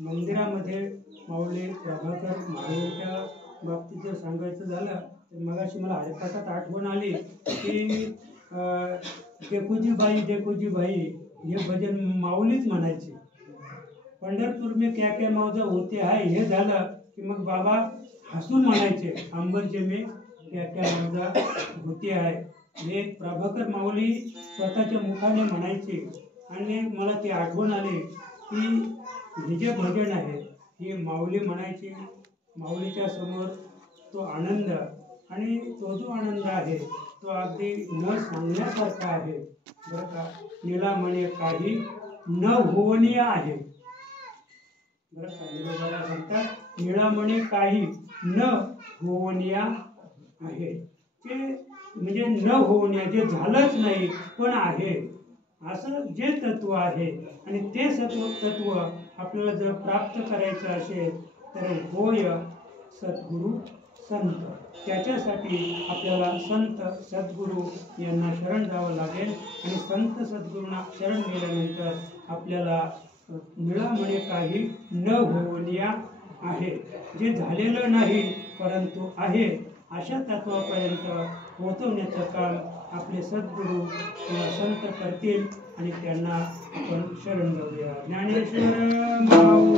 मंदिरामध्ये माऊली प्रभाकर महावीरच्या बाबतीत जर सांगायचं झालं तर मगाशी मला हरिपाठात आठवण आली की देखोजी बाई हे भजन माऊलीच म्हणायचे. पंढरपूर में क्या क्या मौजा होते आहे हे झालं की मग बाबा हसून म्हणायचे अंबरचे में क्या क्या मौजा होते आहे. हे प्रभाकर माऊली स्वतःच्या मुखाने म्हणायचे. आणि मला ते आठवण आले की हे जे भजन आहे हे माऊली म्हणायचे. माऊलीच्या समोर तो आनंद आणि तो जो आनंद आहे तो अगदी न सांगण्यासारखा आहे. बरं का, निलामणे काही न होणीय आहे. बरं का विनोबाला सांगतात निळामणी काही न होवनिया आहे, ते म्हणजे न होवनिया जे झालंच नाही पण आहे असं जे तत्व आहे. आणि ते तत्व आपल्याला जर प्राप्त करायचं असेल तर होय सद्गुरू संत. त्याच्यासाठी आपल्याला संत सद्गुरू यांना शरण जावं लागेल. आणि संत सद्गुरूंना शरण गेल्यानंतर आपल्याला निळामणी काही न होवनिया आहे, जे झालेलं नाही परंतु आहे अशा तत्वापर्यंत पोहोचवण्याचं काम आपले सद्गुरू किंवा संत करतील. आणि त्यांना आपण शरण जाऊया. ज्ञानेश्वर माऊ.